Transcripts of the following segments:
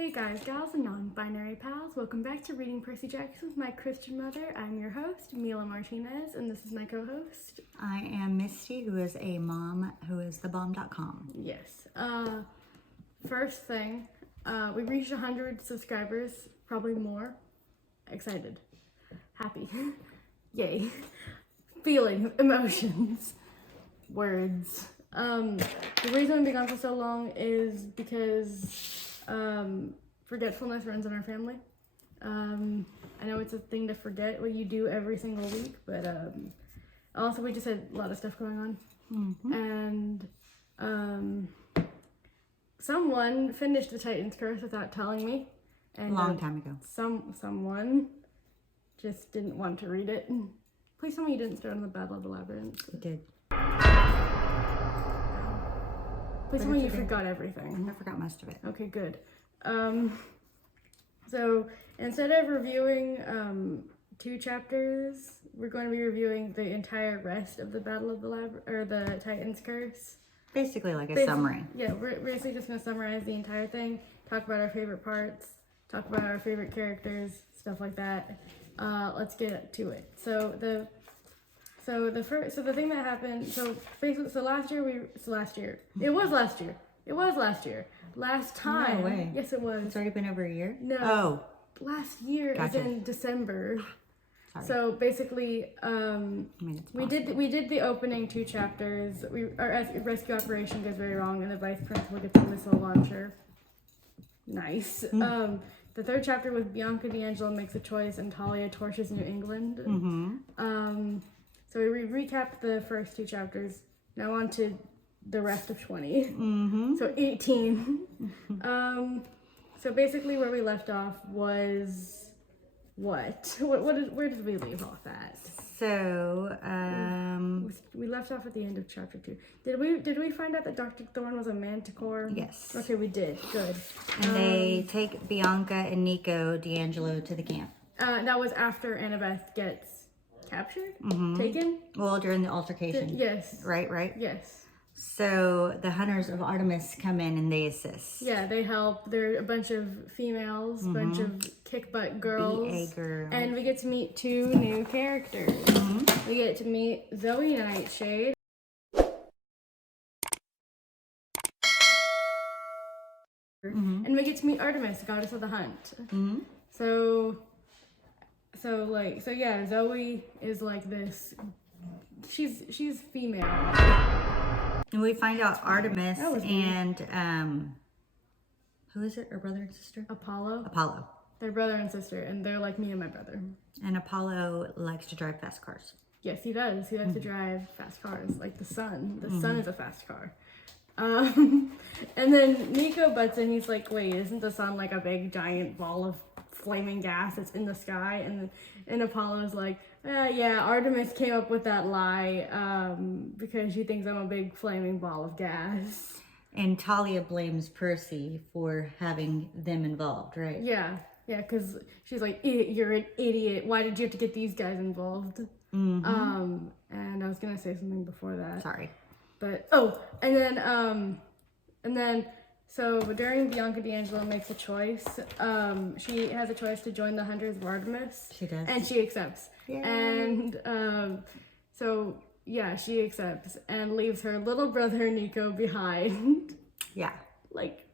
Hey guys, gals, and non-binary pals, welcome back to Reading Percy Jackson with my Christian mother. I'm your host, Mila Martinez, and this is my co-host. I am Misty, who is a mom who is thebomb.com. Yes. First thing, we reached 100 subscribers, probably more. Excited. Happy. Yay. Feeling, emotions, words. The reason we've been gone for so long is because forgetfulness runs in our family. I know it's a thing to forget what you do every single week, but also we just had a lot of stuff going on. Mm-hmm. And someone finished the Titan's Curse without telling me. And, a long time ago. Someone just didn't want to read it. Please tell me you didn't start on the Battle of the Labyrinth. I did. Please tell me you forgot everything. I forgot most of it. Okay, good. So instead of reviewing 2 chapters, we're going to be reviewing the entire rest of the Battle of the the Titan's Curse. Basically like a summary. Yeah, we're basically just going to summarize the entire thing, talk about our favorite parts, talk about our favorite characters, stuff like that. Let's get to it. So the thing that happened, last year. Last time. No way. Yes, it was. It's already been over a year? No. Oh. Last year, Gotcha. as in December. Sorry. So basically, we did the opening 2 chapters. Our rescue operation goes very wrong, and the vice principal gets a missile launcher. Nice. The 3rd chapter was Bianca D'Angelo makes a choice, and Talia torches New England. So we recapped the first 2 chapters. Now on to the rest of 20. So 18. So basically where we left off was where did we leave off at? So, we left off at the end of chapter 2. Did we find out that Dr. Thorne was a manticore? Yes. Okay, we did. Good. And they take Bianca and Nico D'Angelo to the camp. That was after Annabeth gets captured? Taken? Well, during the altercation. Yes. Right? Yes. So the Hunters of Artemis come in and they assist. Yeah, they help. They're a bunch of females, bunch of kick-butt girls. BA girls. And we get to meet 2 new characters. We get to meet Zoe Nightshade. And we get to meet Artemis, goddess of the hunt. So Zoe is like this. She's female. And we find out Artemis and who is it? Her brother and sister? Apollo. They're brother and sister, and they're like me and my brother. And Apollo likes to drive fast cars. Yes, he does. He likes to drive fast cars, like the sun. The sun is a fast car. And then Nico butts in. He's like, wait, isn't the sun like a big giant ball of flaming gas that's in the sky? And Apollo's like, yeah, Artemis came up with that lie because she thinks I'm a big flaming ball of gas. And Talia blames Percy for having them involved, right? Yeah, because she's like, you're an idiot. Why did you have to get these guys involved? And I was gonna say something before that. Sorry. But so during Bianca D'Angelo makes a choice. She has a choice to join the Hunters of Artemis. She does. And she accepts. Yay. And she accepts and leaves her little brother Nico behind. Yeah. Like,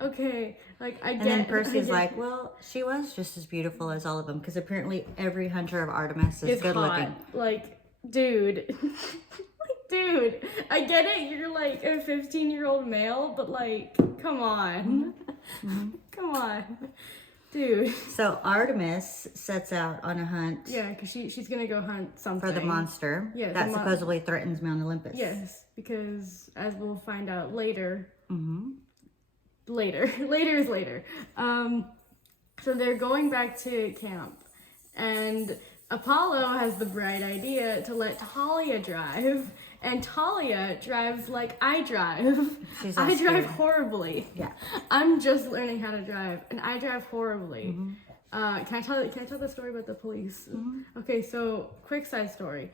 okay, like I get. And then Percy's like, well, she was just as beautiful as all of them, because apparently every hunter of Artemis is good looking. Like, dude. Dude, I get it, you're like a 15-year-old male, but like, come on. Come on. Dude. So Artemis sets out on a hunt. Yeah, because she's gonna go hunt something. For the monster that supposedly threatens Mount Olympus. Yes, because as we'll find out later. Later is later. So they're going back to camp, and Apollo has the bright idea to let Talia drive, and Talia drives like I drive. I drive horribly. Yeah. I'm just learning how to drive, and I drive horribly. Can I tell the story about the police? Okay, so quick side story.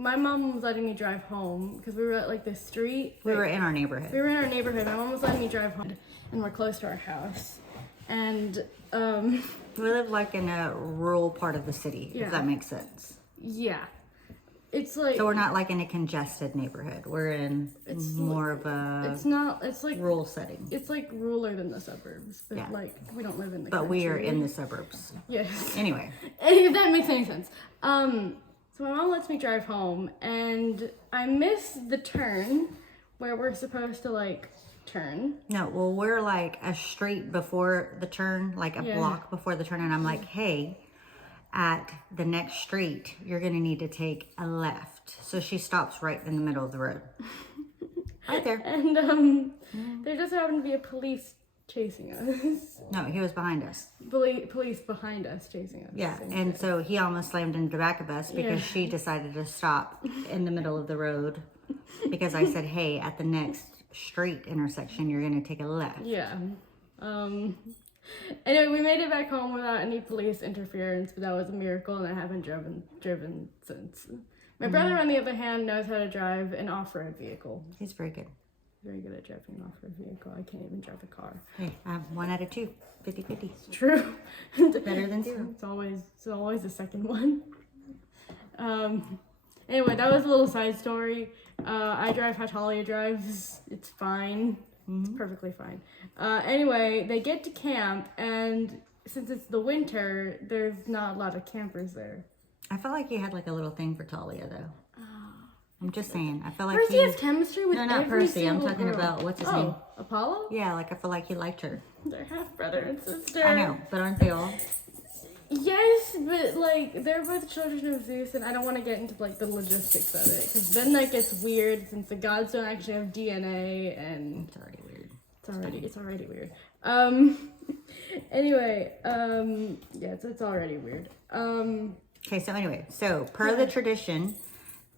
my mom was letting me drive home because we were at like this street. We were in our neighborhood. We were in our neighborhood. My mom was letting me drive home, and we're close to our house. And we live like in a rural part of the city, Yeah. if that makes sense. yeah, it's like So we're not like in a congested neighborhood. We're in more of a it's not. It's like rural setting. it's like ruler than the suburbs, but Yeah. like we don't live in the. But we are country. in the suburbs. Yes. Anyway, If that makes any sense. So my mom lets me drive home, and I miss the turn where we're supposed to like turn. no, well, we're like a street before the turn, like a Yeah. block before the turn. And I'm like, hey, at the next street, you're going to need to take a left. So she stops right in the middle of the road. Right there. And there just happened to be a police chasing us. No, he was behind us. Police behind us chasing us. Yeah, and so he almost slammed into the back of us because Yeah. she decided to stop in the middle of the road because I said, hey, at the next street intersection, you're going to take a left. Yeah. Anyway, we made it back home without any police interference, but that was a miracle, and I haven't driven since. My brother, on the other hand, knows how to drive an off-road vehicle. He's very good. Very good at driving an off-road vehicle. I can't even drive a car. Hey, 1 out of 2, 50-50. True. Better than 0. It's always the second one. Anyway, that was a little side story. I drive how Talia drives. It's fine. It's perfectly fine. Anyway, they get to camp, and since it's the winter, there's not a lot of campers there. I felt like he had like a little thing for Talia, though. I'm just saying. I feel like Percy he... has chemistry with No, not every Percy. I'm single talking girl. about, what's his name? Apollo? Yeah, like I feel like he liked her. They're half brother and sister. I know, but aren't they all? Yes, but like they're both children of Zeus, and I don't want to get into like the logistics of it because then that gets weird since the gods don't actually have DNA, and It's already weird. it's already weird. Anyway, yeah, it's already weird. Okay, so anyway, so per the tradition,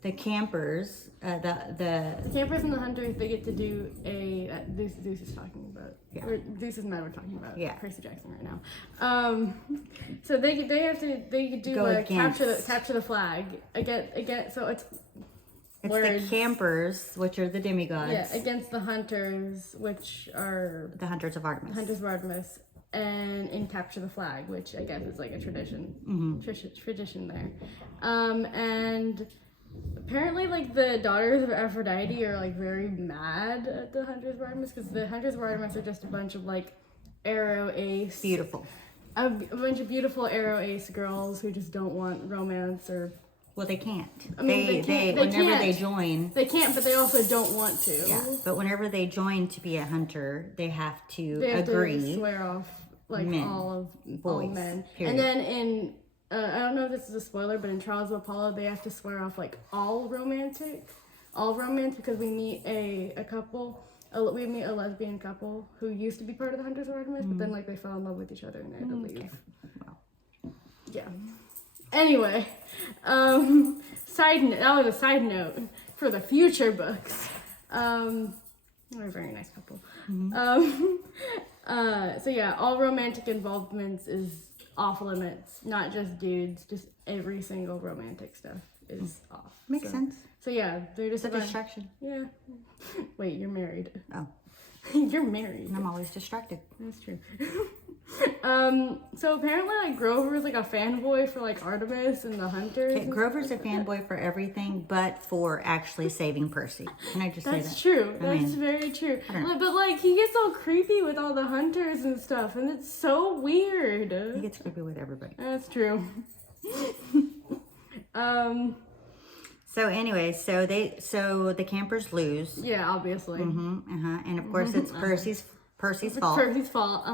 the campers, the Campers and the hunters, they get to do a Zeus is talking about. Yeah. Or Zeus and Matt were talking about. Yeah. Percy Jackson right now. So they do Go a capture against. the flag again. So it's the campers, which are the demigods, yeah, against the hunters, which are the hunters of Artemis. hunters of Artemis, and in capture the flag, which I guess is like a tradition, tradition there. And apparently, like the daughters of Aphrodite are like very mad at the hunters of Artemis because the hunters of Artemis are just a bunch of like arrow ace, Beautiful. a bunch of beautiful arrow ace girls who just don't want romance or. Well, they can't. I mean, they can't- whenever can't. they join. They can't, but they also don't want to. Yeah, but whenever they join to be a hunter, they have to They have agree. to swear off like Men. all Boys, men. period. And then in I don't know if this is a spoiler, but in Trials of Apollo, they have to swear off like all romance because we meet a couple. We meet a lesbian couple who used to be part of the Hunters of Artemis, but then like they fell in love with each other and they had to leave. Well, Yeah. Anyway, that was a side note for the future books. They're a very nice couple. So yeah, all romantic involvements is off limits. Not just dudes, just every single romantic stuff is off. makes sense. So yeah, they're just It's a distraction. Yeah. Wait, you're married. Oh, You're married. I'm always distracted. That's true. So apparently like Grover is like a fanboy for like Artemis and the Hunters. Okay, and Grover's a stuff like that. fanboy for everything but for actually saving Percy. Can I just say That's that? true. I That's mean, very true. don't know. But like he gets all creepy with all the hunters and stuff, and it's so weird. He gets creepy with everybody. That's true. So anyway, so the campers lose. Yeah, obviously. And of course it's Percy's fault. Percy's fault.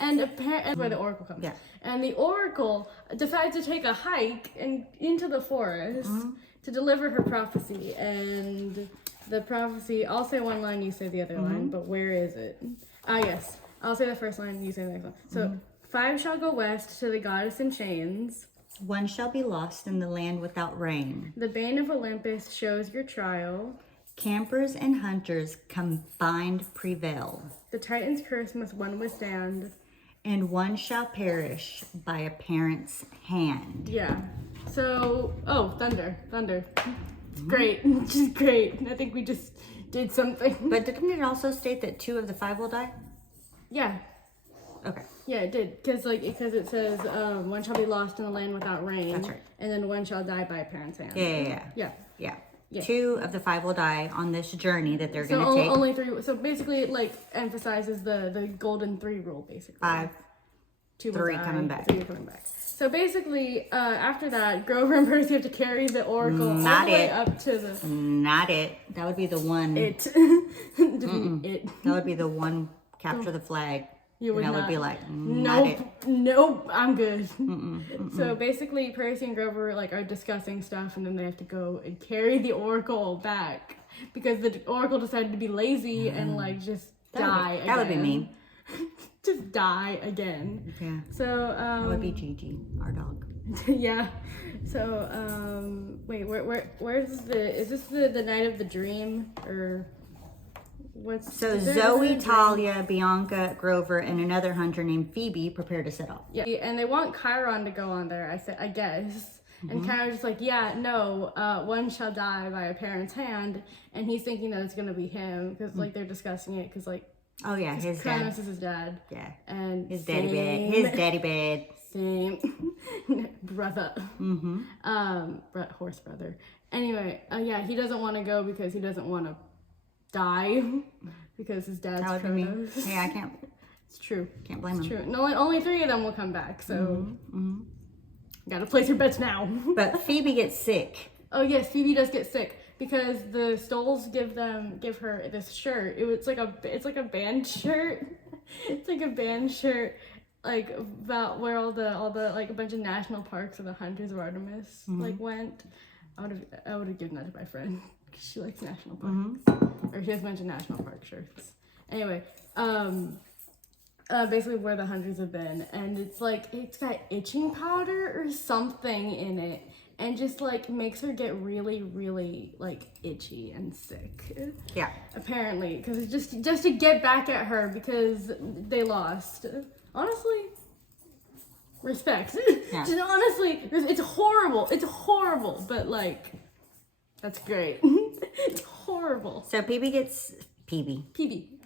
And apparently that's where the Oracle comes. Yeah. And the Oracle decides to take a hike into the forest to deliver her prophecy. And the prophecy, I'll say one line, you say the other line, but where is it? Yes. I'll say the first line, you say the next one. So 5 shall go west to the goddess in chains. 1 shall be lost in the land without rain. The bane of Olympus shows your trial. Campers and hunters combined prevail. The Titan's curse must one withstand. And 1 shall perish by a parent's hand. Yeah. So, thunder. great. Which is great. I think we just did something. But didn't it also state that 2 of the 5 will die? Yeah. Okay. Yeah, it did. Because it says, one shall be lost in the land without rain. That's right. And then one shall die by a parent's hand. Yeah. Yeah. 2 of the 5 will die on this journey that they're going to take. Only 3. So basically, it like emphasizes the golden 3 rule, basically. 5, 2 3 will die, coming back. 3 coming back. So basically, after that, Grover and Percy have to carry the oracle all the way up to the. Not it. That would be the one. It. That would be the one capture the flag. You would and I not. would be like, not it. Nope, I'm good. So basically, Percy and Grover like are discussing stuff, and then they have to go and carry the oracle back because the oracle decided to be lazy and like just die again. That would be me. Just die again. Yeah. So that would be Gigi, our dog. Yeah. So wait, where's is this the night of the dream or? So Zoe, Talia, Bianca, Grover, and another hunter named Phoebe prepare to set off. Yeah, and they want Chiron to go on there, I guess. And Chiron's just like, yeah, no, one shall die by a parent's hand. And he's thinking that it's going to be him because, like, they're discussing it because, like, oh, yeah, his dad. Kronos is his dad. Yeah. And his daddy bed. His daddy bed. Same. Brother. Horse brother. Anyway, yeah, he doesn't want to go because he doesn't want to die because his dad's that would Kronos. be me. Yeah, I can't. It's true. Can't blame him. It's true. No, only 3 of them will come back, so gotta place your bets now. But Phoebe gets sick. Oh yes, Phoebe does get sick because the Stoles give her this shirt. It's like a band shirt. It's like a band shirt, like about where all the like a bunch of national parks of the Hunters of Artemis like went. I would have given that to my friend because she likes national parks. Or she has a bunch of national park shirts. Anyway, basically where the Hunters have been, and it's like it's got itching powder or something in it, and just like makes her get really, really like itchy and sick. Yeah. Apparently, because it's just to get back at her because they lost. Honestly, respect. Yeah. Just honestly, it's horrible. It's horrible, but like, that's great. It's horrible. So Phoebe gets Phoebe.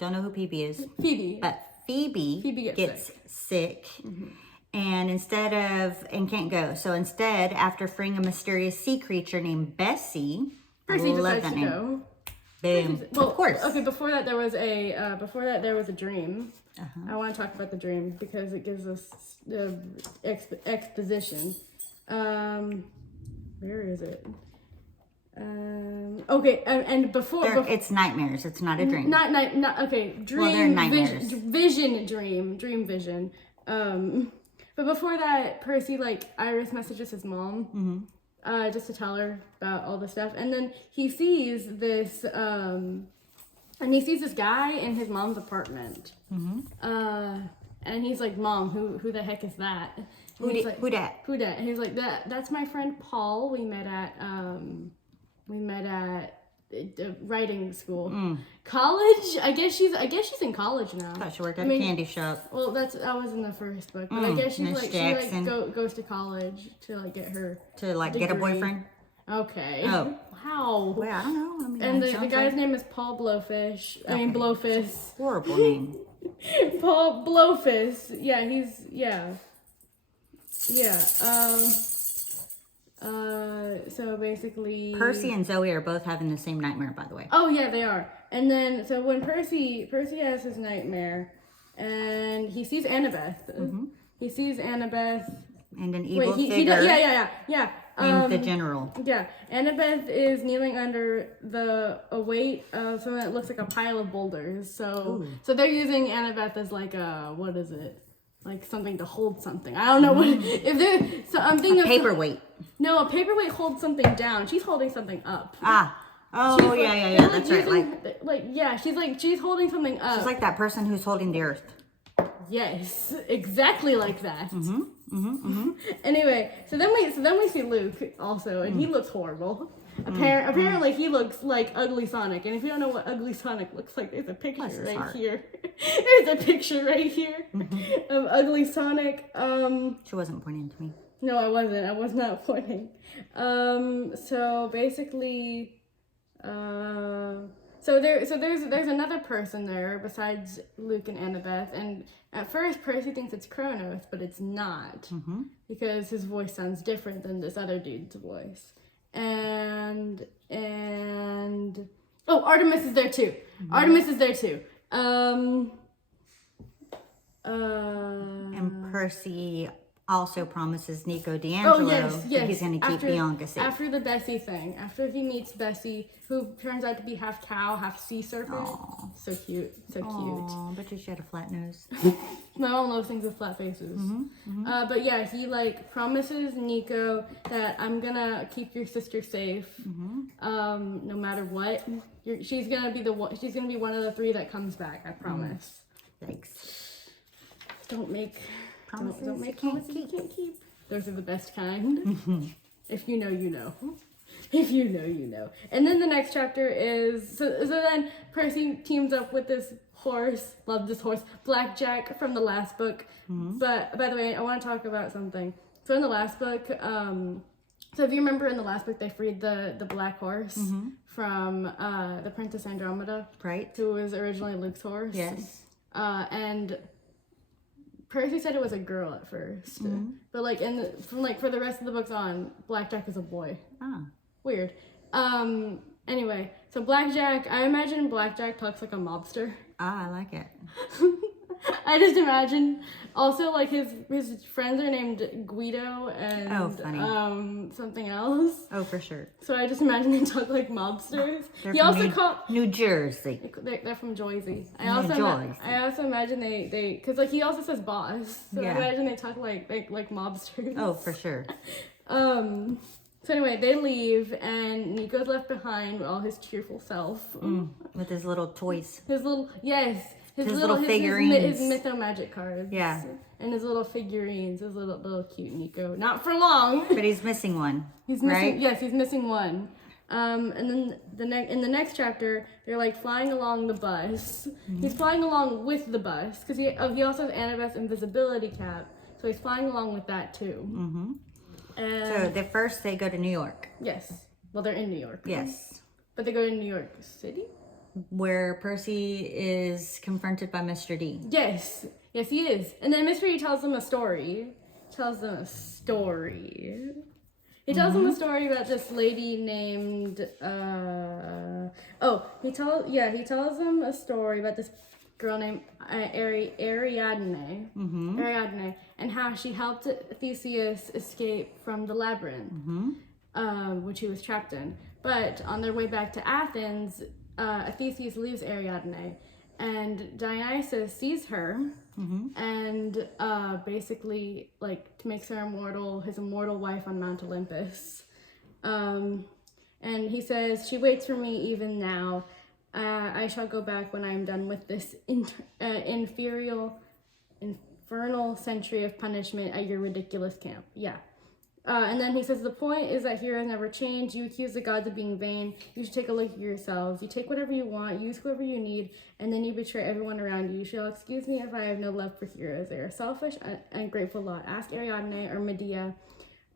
Don't know who Phoebe is. Phoebe. But Phoebe gets sick. And can't go. So instead, after freeing a mysterious sea creature named Bessie, Percy I love decides that to name. go. Boom. Well, of course. Okay, before that there was a dream. I want to talk about the dream because it gives us the exposition. Where is it? Okay, and before it's nightmares. It's not a dream. Not okay. Dream. Well, they're nightmares. Dream vision. But before that, Percy Iris messages his mom, just to tell her about all the stuff, and then he sees this guy in his mom's apartment, and he's like, "Mom, who the heck is that?" Who dat? And he's like, that's my friend Paul. We met at writing school, college. I guess she's in college now. I thought she worked at a candy shop. Well, that was in the first book, but I guess she goes to college to get her degree. Get a boyfriend. Okay. Oh. How? Well, I don't know. I mean, and the guy's name is Paul Blowfish. I mean Blowfist. Horrible name. Paul Blowfist. Yeah. So basically, Percy and Zoe are both having the same nightmare, by the way. Oh yeah, they are. And then so when Percy has his nightmare, and he sees Annabeth. He sees Annabeth and an evil figure. Yeah. Named the General. Yeah, Annabeth is kneeling under a weight of something that looks like a pile of boulders. So they're using Annabeth as what is it? Like something to hold something. I don't know what if they're. So I'm thinking a paperweight. No, a paperweight holds something down. She's holding something up. Oh yeah. That's right. She's holding something up. She's like that person who's holding the earth. Yes, exactly like that. Anyway, so then we see Luke also, and he looks horrible. Apparently he looks like Ugly Sonic, and if you don't know what Ugly Sonic looks like, there's a picture here. There's a picture right here of Ugly Sonic. She wasn't pointing to me. No, I wasn't. I was not pointing. So basically, there's another person there besides Luke and Annabeth, and at first Percy thinks it's Kronos, but it's not, because his voice sounds different than this other dude's voice. And Artemis is there too. Artemis is there too. And Percy also promises Nico D'Angelo that he's going to keep Bianca safe. After the Bessie thing, after he meets Bessie, who turns out to be half cow, half sea serpent. Aww. So cute. Aww, but she had a flat nose. My mom loves things with flat faces. But yeah, he like promises Nico that I'm gonna keep your sister safe, no matter what. She's gonna be one of the 3 that comes back. I promise. Thanks. Don't make promises you can't keep. Those are the best kind. If you know, you know. If you know, you know. And then the next chapter is so then Percy teams up with this horse. Love this horse, Blackjack from the last book. But by the way, I want to talk about something. So in the last book, so if you remember in the last book, they freed the black horse from the Princess Andromeda, right? Who was originally Luke's horse. Yes. And Percy said it was a girl at first, but like for the rest of the books on, Blackjack is a boy. Weird. Anyway, so Blackjack, I imagine Blackjack talks like a mobster. I like it. I just imagine. Also, like his friends are named Guido and something else. Oh, for sure. So I just imagine they talk like mobsters. They're from New Jersey. They're from Jersey. I also imagine they because like he also says boss. So I imagine they talk like mobsters. Oh, for sure. So anyway, they leave, and Nico's left behind with all his cheerful self. With his little toys. His little figurines. His Mytho Magic cards. Yeah. And his little figurines, his little cute Nico. Not for long. But he's missing one. He's missing, right? Yes, he's missing one. And then in the next chapter, they're like flying along the bus. He's flying along with the bus because he also has Annabeth's invisibility cap, so he's flying along with that too. So first they go to New York. Yes. Well, they're in New York. Yes. But they go to New York City? Where Percy is confronted by Mr. D. Yes. Yes, he is. And then Mr. D tells them a story. He tells them a story about this lady named he tells them a story about this girl named Ariadne. Ariadne, and how she helped Theseus escape from the labyrinth, which he was trapped in. But on their way back to Athens, Theseus leaves Ariadne, and Dionysus sees her, and basically like makes her his immortal wife on Mount Olympus. And he says, "She waits for me even now. I shall go back when I am done with this infernal century of punishment at your ridiculous camp." Yeah. And then he says, "The point is that heroes never change. You accuse the gods of being vain. You should take a look at yourselves. You take whatever you want, use whoever you need, and then you betray everyone around you. You shall excuse me if I have no love for heroes. They are selfish, ungrateful lot. Ask Ariadne or Medea,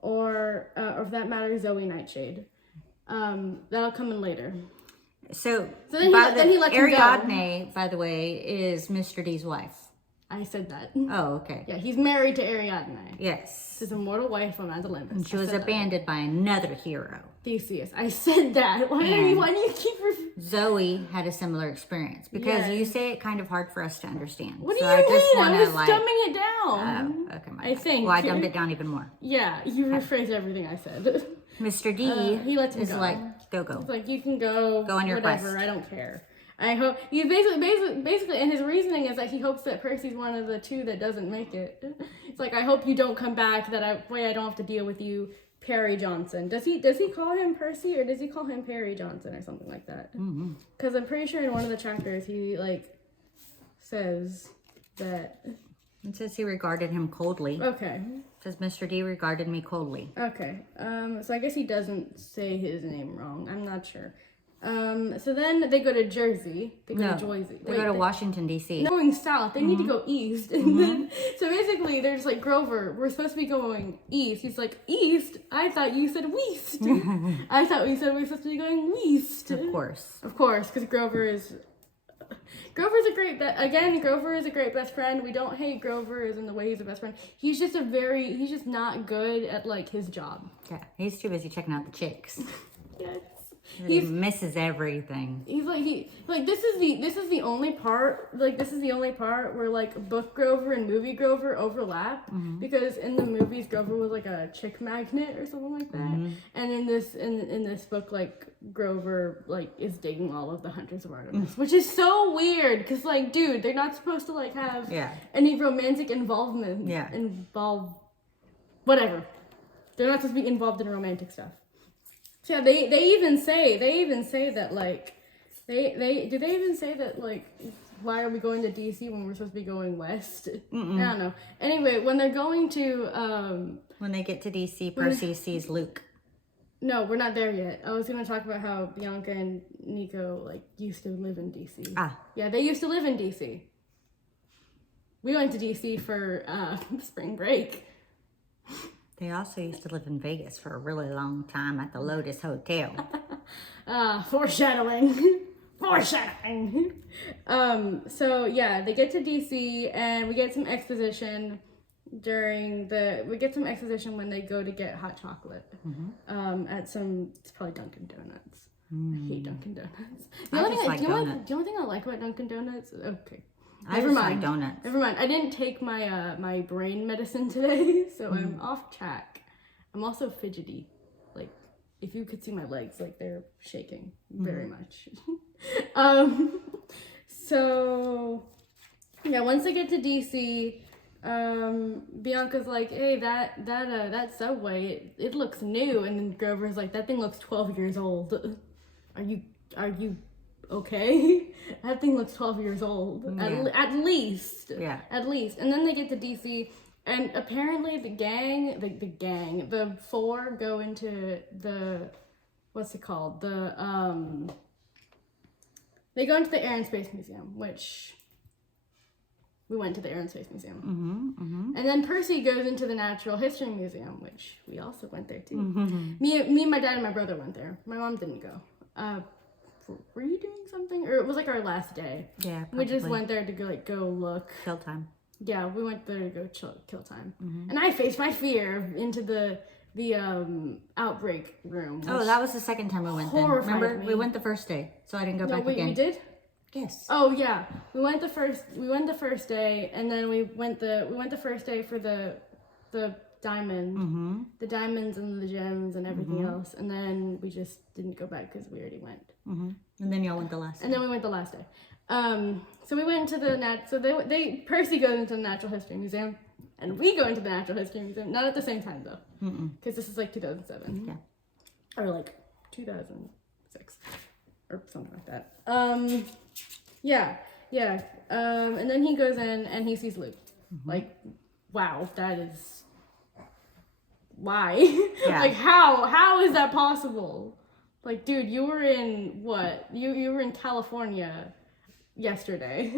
or if that matters, Zoe Nightshade." That'll come in later. So then he lets Ariadne, by the way, is Mr. D's wife. I said that. Oh, okay. Yeah, he's married to Ariadne. Yes. His immortal wife on Mount Olympus. And she was abandoned by another hero. Theseus. I said that. Why do you keep... Zoe had a similar experience. Because you say it kind of hard for us to understand. What do you mean? I was dumbing it down. Okay, I think. Well, I dumbed it down even more. Yeah, you rephrased everything I said. Mr. D he lets him go. Like, go. He's like, you can go on your whatever, quest. I don't care. I hope you basically, and his reasoning is that he hopes that Percy's one of the 2 that doesn't make it. It's like, I hope you don't come back. I don't have to deal with you, Perry Johnson. Does he call him Percy or does he call him Perry Johnson or something like that? Because I'm pretty sure in one of the chapters he like says that. It says he regarded him coldly. Okay. It says Mr. D regarded me coldly. Okay. So I guess he doesn't say his name wrong. I'm not sure. So then they go to Jersey. They go to Jersey. They go to Washington, D.C. They're going south. They need to go east. And then, so basically, they're just like, Grover, we're supposed to be going east. He's like, east? I thought you said west. I thought you said we were supposed to be going west. Of course. Of course, because Grover's a great Grover is a great best friend. We don't hate Grover as in the way he's a best friend. He's just not good at like his job. Yeah, he's too busy checking out the chicks. Yes. He misses everything. He's like this is the only part where like book Grover and movie Grover overlap, because in the movies Grover was like a chick magnet or something like that, and in this book like Grover like is dating all of the Hunters of Artemis, which is so weird because like dude, they're not supposed to like have any romantic involvement. Whatever. They're not supposed to be involved in romantic stuff. So yeah, they even say that like they even say that like why are we going to DC when we're supposed to be going west? I don't know. Anyway, when they're going to when they get to DC, Percy sees Luke. No, we're not there yet. I was gonna talk about how Bianca and Nico like used to live in DC. Yeah, they used to live in DC. We went to DC for spring break. They also used to live in Vegas for a really long time at the Lotus Hotel. Foreshadowing. Foreshadowing. So yeah, they get to DC and we get some exposition when they go to get hot chocolate. At it's probably Dunkin' Donuts. I hate Dunkin' Donuts. The only thing I like about Dunkin' Donuts, okay. Never mind. Donuts. Never mind. I didn't take my my brain medicine today, so I'm off track. I'm also fidgety. Like, if you could see my legs, like they're shaking very much. So yeah, once they get to DC, Bianca's like, "Hey, that subway, it looks new," and then Grover's like, "That thing looks 12 years old. Are you okay? That thing looks 12 years old. At least. Yeah. At least." And then they get to DC, and apparently the four go into the, what's it called? They go into the Air and Space Museum, which we went to the Air and Space Museum. And then Percy goes into the Natural History Museum, which we also went there too. Me, my dad, and my brother went there. My mom didn't go. Were you doing something? Or it was like our last day. Yeah, probably. We just went there to go look. Kill time. Yeah, we went there to go kill time. And I faced my fear into the outbreak room. Oh, that was the second time we went then. Remember? We went the first day, so I didn't go back again. We did? Yes. Oh yeah. We went the first day, and then we went the first day for the diamond, the diamonds and the gems and everything else, and then we just didn't go back because we already went. And then y'all went the last day. And then we went the last day. So we went into the Percy goes into the Natural History Museum, and we go into the Natural History Museum. Not at the same time though, because this is like 2007. Yeah. Or like 2006, or something like that. Yeah. And then he goes in and he sees Luke. Like, wow, that is. Why? Yeah. Like, how is that possible? Like, dude, you were in what? You were in California yesterday.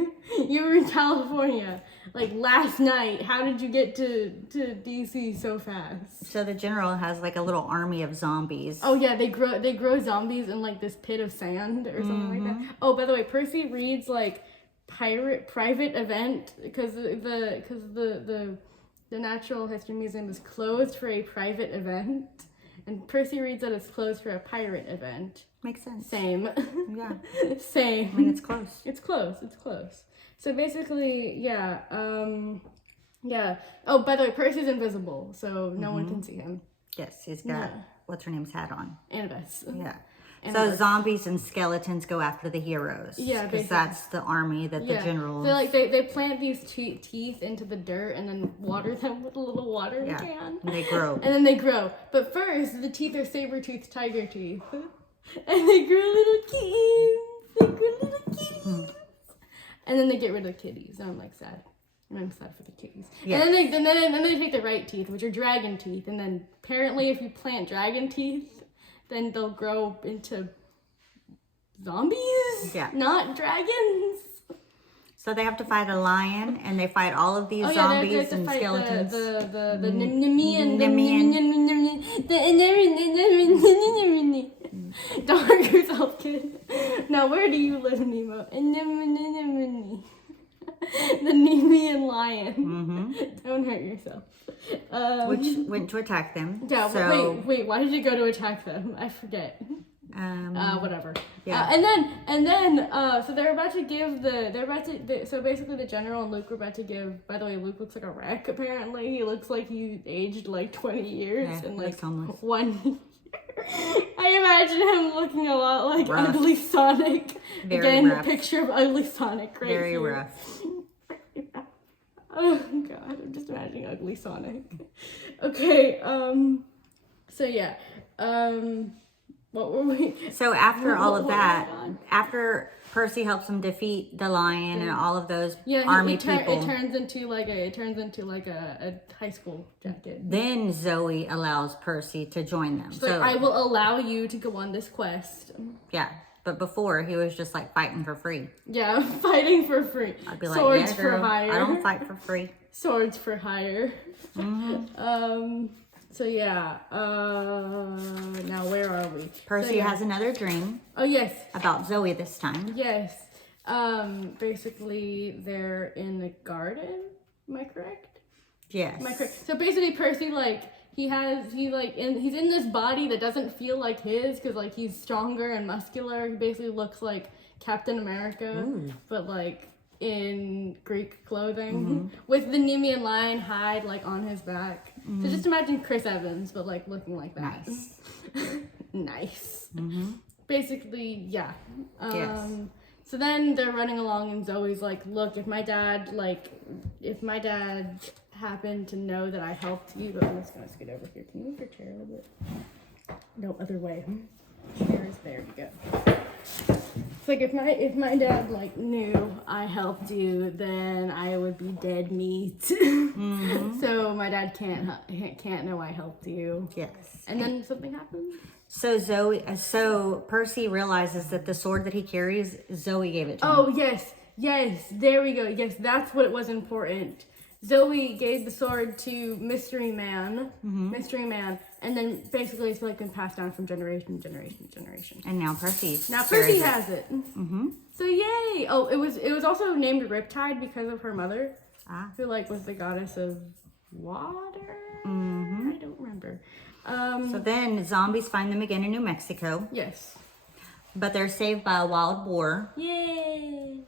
You were in California like last night. How did you get to DC so fast? So the general has like a little army of zombies. Oh yeah, they grow zombies in like this pit of sand or something like that. Oh, by the way, Percy reads like private event because the Natural History Museum is closed for a private event. And Percy reads that it's closed for a pirate event. Makes sense. Same. Yeah. Same. I mean, it's close. It's close. So basically, yeah. Yeah. Oh, by the way, Percy's invisible, so no one can see him. Yes, he's got, what's her name's hat on? Annabeth. Yeah. So zombies and skeletons go after the heroes. Yeah, because that's the army that the generals. So like they plant these teeth into the dirt and then water them with a little water can. And they grow. And then they grow. But first, the teeth are saber-toothed tiger teeth, and they grow little kitties. And then they get rid of the kitties, and I'm like sad. And I'm sad for the kitties. Yes. And then they take the right teeth, which are dragon teeth. And then apparently, if you plant dragon teeth, then they'll grow into zombies? Yeah. Not dragons? So they have to fight a lion, and they fight all of these They zombies have to and fight skeletons. the Nemean. Don't hurt yourself, kid. Now, where do you live, Nemo? The Nemean lion. Don't hurt yourself. Which went to attack them. Yeah, so, wait, why did you go to attack them? I forget. Whatever. Yeah. And then, so they're about to give so basically the general and Luke were about to give, by the way, Luke looks like a wreck, apparently. He looks like he aged like 20 years in like 1 year. I imagine him looking a lot like rough. Ugly Sonic. Very Again, rough. the picture of Ugly Sonic right Very here. rough. Oh god, I'm just imagining Ugly Sonic. Okay, so yeah, what were we? So after all of What that, were we on? after Percy helps him defeat the lion and all of those Yeah, army people, it turns into like a high school jacket. then Zoe allows Percy to join them. She's like, I will allow you to go on this quest. Yeah, but before he was just like fighting for free. Yeah, fighting for free. I'd be like, Swords yeah, girl, for hire. I don't fight for free. Swords for hire. So yeah. Now where are we? Percy has another dream Oh yes. about Zoe this time. Yes. Basically they're in the garden. Am I correct? Yes. Am I correct? So basically Percy he's in this body that doesn't feel like his because like he's stronger and muscular. He basically looks like Captain America, but like in Greek clothing with the Nemean lion hide like on his back. So just imagine Chris Evans, but like looking like that. Nice. Nice. Basically, yeah. Yes. So then they're running along, and Zoe's like, "Look, if my dad happened to know that I helped you, but I'm just gonna scoot over here. Can you move your chair a little bit? No, other way. Chair is there. You go." It's like if my dad like knew I helped you, then I would be dead meat. So my dad can't know I helped you. Yes. And then something happens. So Percy realizes that the sword that he carries, Zoe gave it to him. Oh yes, there we go. Yes, that's what was important. Zoe gave the sword to Mystery Man, and then basically it's like been passed down from generation to generation to generation. And now Percy has it. So yay! Oh, it was also named Riptide because of her mother, who like was the goddess of water. I don't remember. So then zombies find them again in New Mexico. Yes. But they're saved by a wild boar. Yay!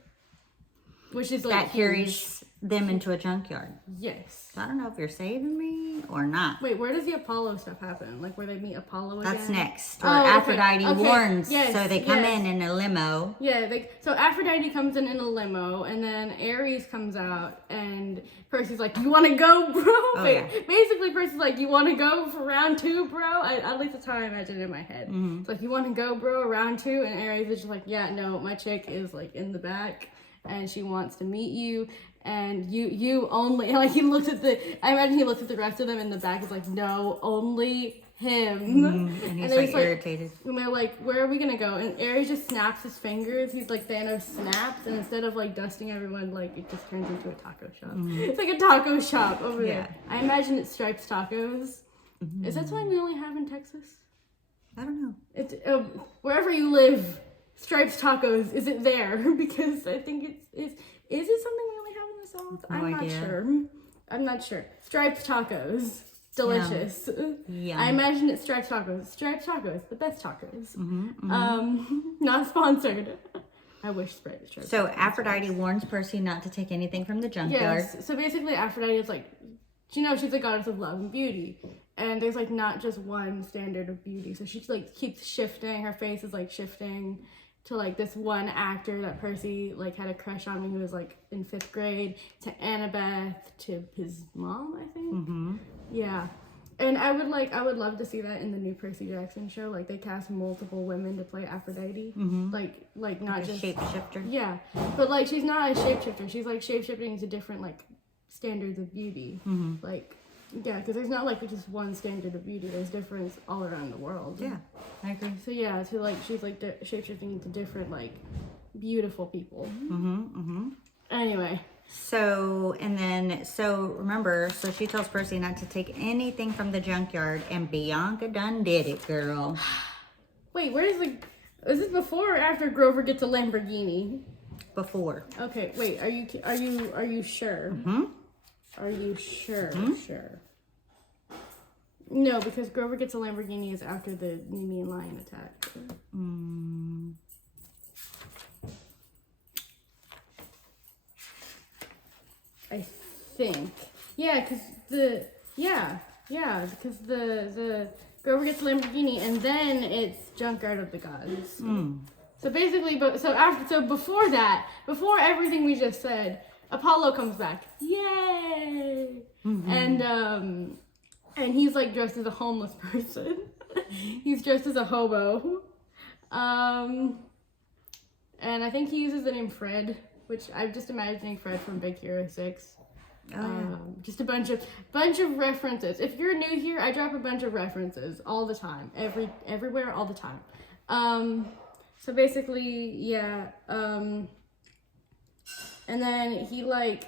Which is like That carries them into a junkyard. Yes. So I don't know if you're saving me or not. Wait, where does the Apollo stuff happen? Like where they meet Apollo again? That's next. Where Oh, okay. Aphrodite warns. Yes, so they come yes. in a limo. Yeah, so Aphrodite comes in a limo, and then Ares comes out, and Percy's like, "You want to go, bro?" yeah. Basically, Percy's like, "You want to go for round 2, bro?" At least that's how I imagine it in my head. It's like, "You want to go, bro, round 2?" And Ares is just like, "Yeah, no, my chick is like in the back, and she wants to meet you." And you only, like, I imagine he looked at the rest of them in the back. He's like, "No, only him." And he's like irritated. And they're like, "Where are we gonna go?" And Ares just snaps his fingers. He's like Thanos snaps, and instead of like dusting everyone, like it just turns into a taco shop. It's like a taco shop over there. I imagine it's Stripes Tacos. Is that something we only have in Texas? I don't know. It's wherever you live, Stripes Tacos. Is it there? Because I think it's. Is it something we only have in the South? I'm not sure. Stripes Tacos. Delicious. Yum. I imagine it's Stripes Tacos. Stripes Tacos, but that's tacos. Not sponsored. I wish Stripes. So Aphrodite warns Percy not to take anything from the junkyard. Yes. So basically Aphrodite is like, she's the goddess of love and beauty. And there's like not just one standard of beauty. So she like keeps shifting. Her face is like shifting to like this one actor that Percy like had a crush on when he was like in 5th grade, to Annabeth, to his mom, I think. Yeah. And I would love to see that in the new Percy Jackson show. Like they cast multiple women to play Aphrodite. Like not just shapeshifter. Yeah. But like she's not a shapeshifter. She's like shapeshifting to different like standards of beauty. Like Yeah, because there's not like just one standard of beauty. There's difference all around the world. Yeah, I agree. So yeah, so like she's like shape-shifting into different like beautiful people. Anyway. So remember, so she tells Percy not to take anything from the junkyard, and Bianca done did it, girl. Wait, where's the? Is this before or after Grover gets a Lamborghini? Before. Okay, wait. Are you sure? Are you sure? Sure. No, because Grover gets a Lamborghini is after the mean lion attack. I think. Yeah, because the Grover gets a Lamborghini and then it's Junkyard of the Gods. So basically, before that, before everything we just said, Apollo comes back. Yay! And he's like dressed as a homeless person. He's dressed as a hobo. And I think he uses the name Fred, which I'm just imagining Fred from Big Hero 6. Just a bunch of references. If you're new here, I drop a bunch of references all the time, everywhere, all the time. So basically, yeah. And then he like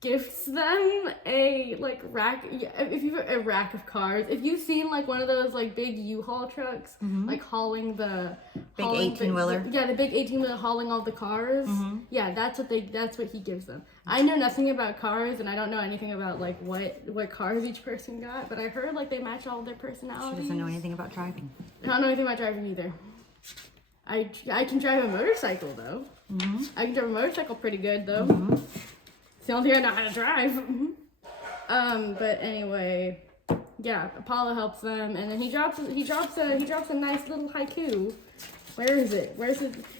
gifts them a like rack. If you've a rack of cars, if you've seen like one of those like big U-Haul trucks, like hauling the big 18-wheeler. Yeah, the big 18-wheeler hauling all the cars. Yeah, that's what he gives them. I know nothing about cars, and I don't know anything about like what cars each person got, but I heard like they match all their personalities. She doesn't know anything about driving. I don't know anything about driving either. I can drive a motorcycle though. I can drive a motorcycle pretty good though. It's the only thing I know how to drive. But anyway, yeah, Apollo helps them, and then he drops a nice little haiku. Where is it?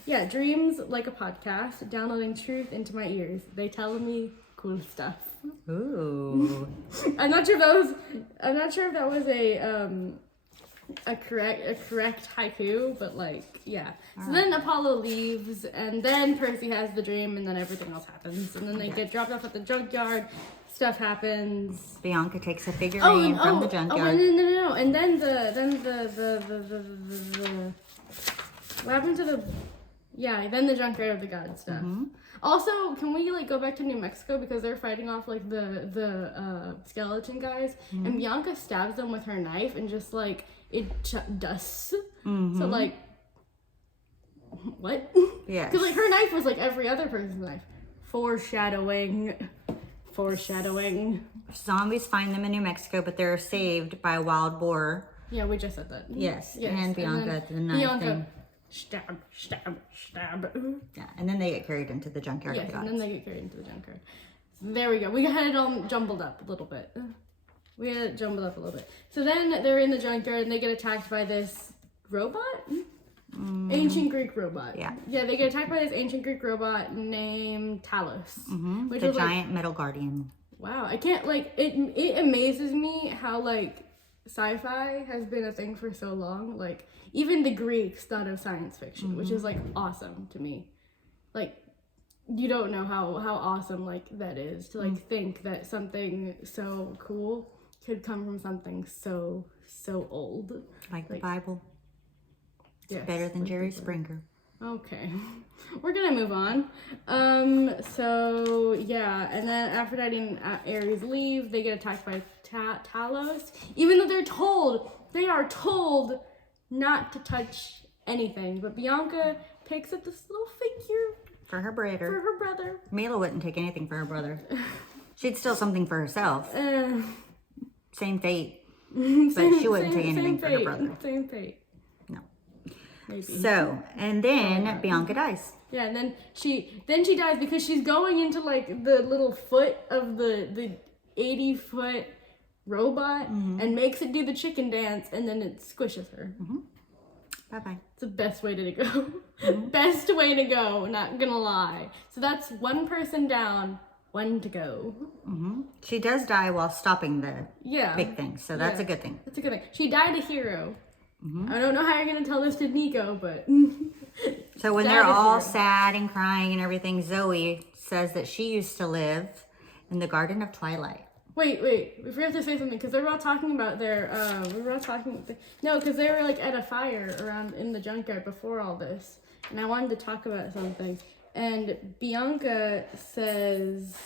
Yeah, dreams like a podcast, downloading truth into my ears. They tell me cool stuff. Ooh. I'm not sure if that was a correct haiku, but like, yeah. So then Apollo leaves, and then Percy has the dream, and then everything else happens, and then they get dropped off at the junkyard. Stuff happens. Bianca takes a figurine from the junkyard. No. And then the what happened to the? Yeah, then the Junkyard of the Gods stuff. Also, can we like go back to New Mexico because they're fighting off like the skeleton guys, and Bianca stabs them with her knife, and just like it dusts. So like, what? Yeah. Because like her knife was like every other person's knife. Foreshadowing. Zombies find them in New Mexico, but they're saved by a wild boar. Yeah, we just said that. Yes. And Bianca the knife thing. Stab. Yeah, and then they get carried into the junkyard. Yes, and then they get carried into the junkyard. There we go. We had it all jumbled up a little bit. So then they're in the junkyard and they get attacked by this robot? Ancient Greek robot. Yeah, they get attacked by this ancient Greek robot named Talos. Which is a giant metal guardian. Wow, I can't, like, it amazes me how, like, sci-fi has been a thing for so long. Like, even the Greeks thought of science fiction, which is, like, awesome to me. Like, you don't know how awesome, like, that is to, like, think that something so cool could come from something so old. Like the Bible. It's better than Jerry Springer. Okay. We're gonna move on. So, yeah, and then Aphrodite and Ares leave. They get attacked by Talos. Even though they are told not to touch anything. But Bianca picks up this little figure. For her brother. For her brother. Mila wouldn't take anything for her brother. She'd steal something for herself. Same fate. But she wouldn't take anything for her brother. Same fate. No. Maybe. So, and then Bianca dies. Yeah, and then she dies because she's going into like the little foot of the 80-foot robot and makes it do the chicken dance, and then it squishes her. Bye-bye. It's the best way to go. Best way to go, not gonna lie. So that's one person down, one to go. She does die while stopping the big thing, so that's a good thing. That's a good thing. She died a hero. I don't know how you're gonna tell this to Nico, but so when they're all sad and crying and everything, Zoe says that she used to live in the Garden of Twilight. Wait, we forgot to say something because they were all talking about their. No, because they were like at a fire around in the junkyard before all this, and I wanted to talk about something. And Bianca says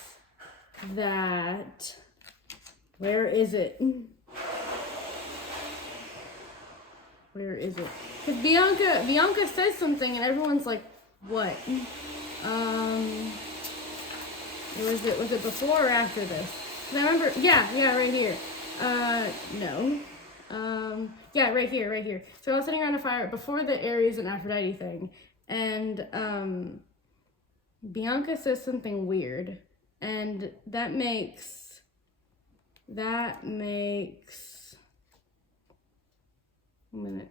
that. Where is it? Where is it? Because Bianca says something, and everyone's like, "What?" Was it before or after this? I remember, yeah, right here. No. Yeah, right here. So I was sitting around a fire before the Aries and Aphrodite thing, and Bianca says something weird, and that makes a minute.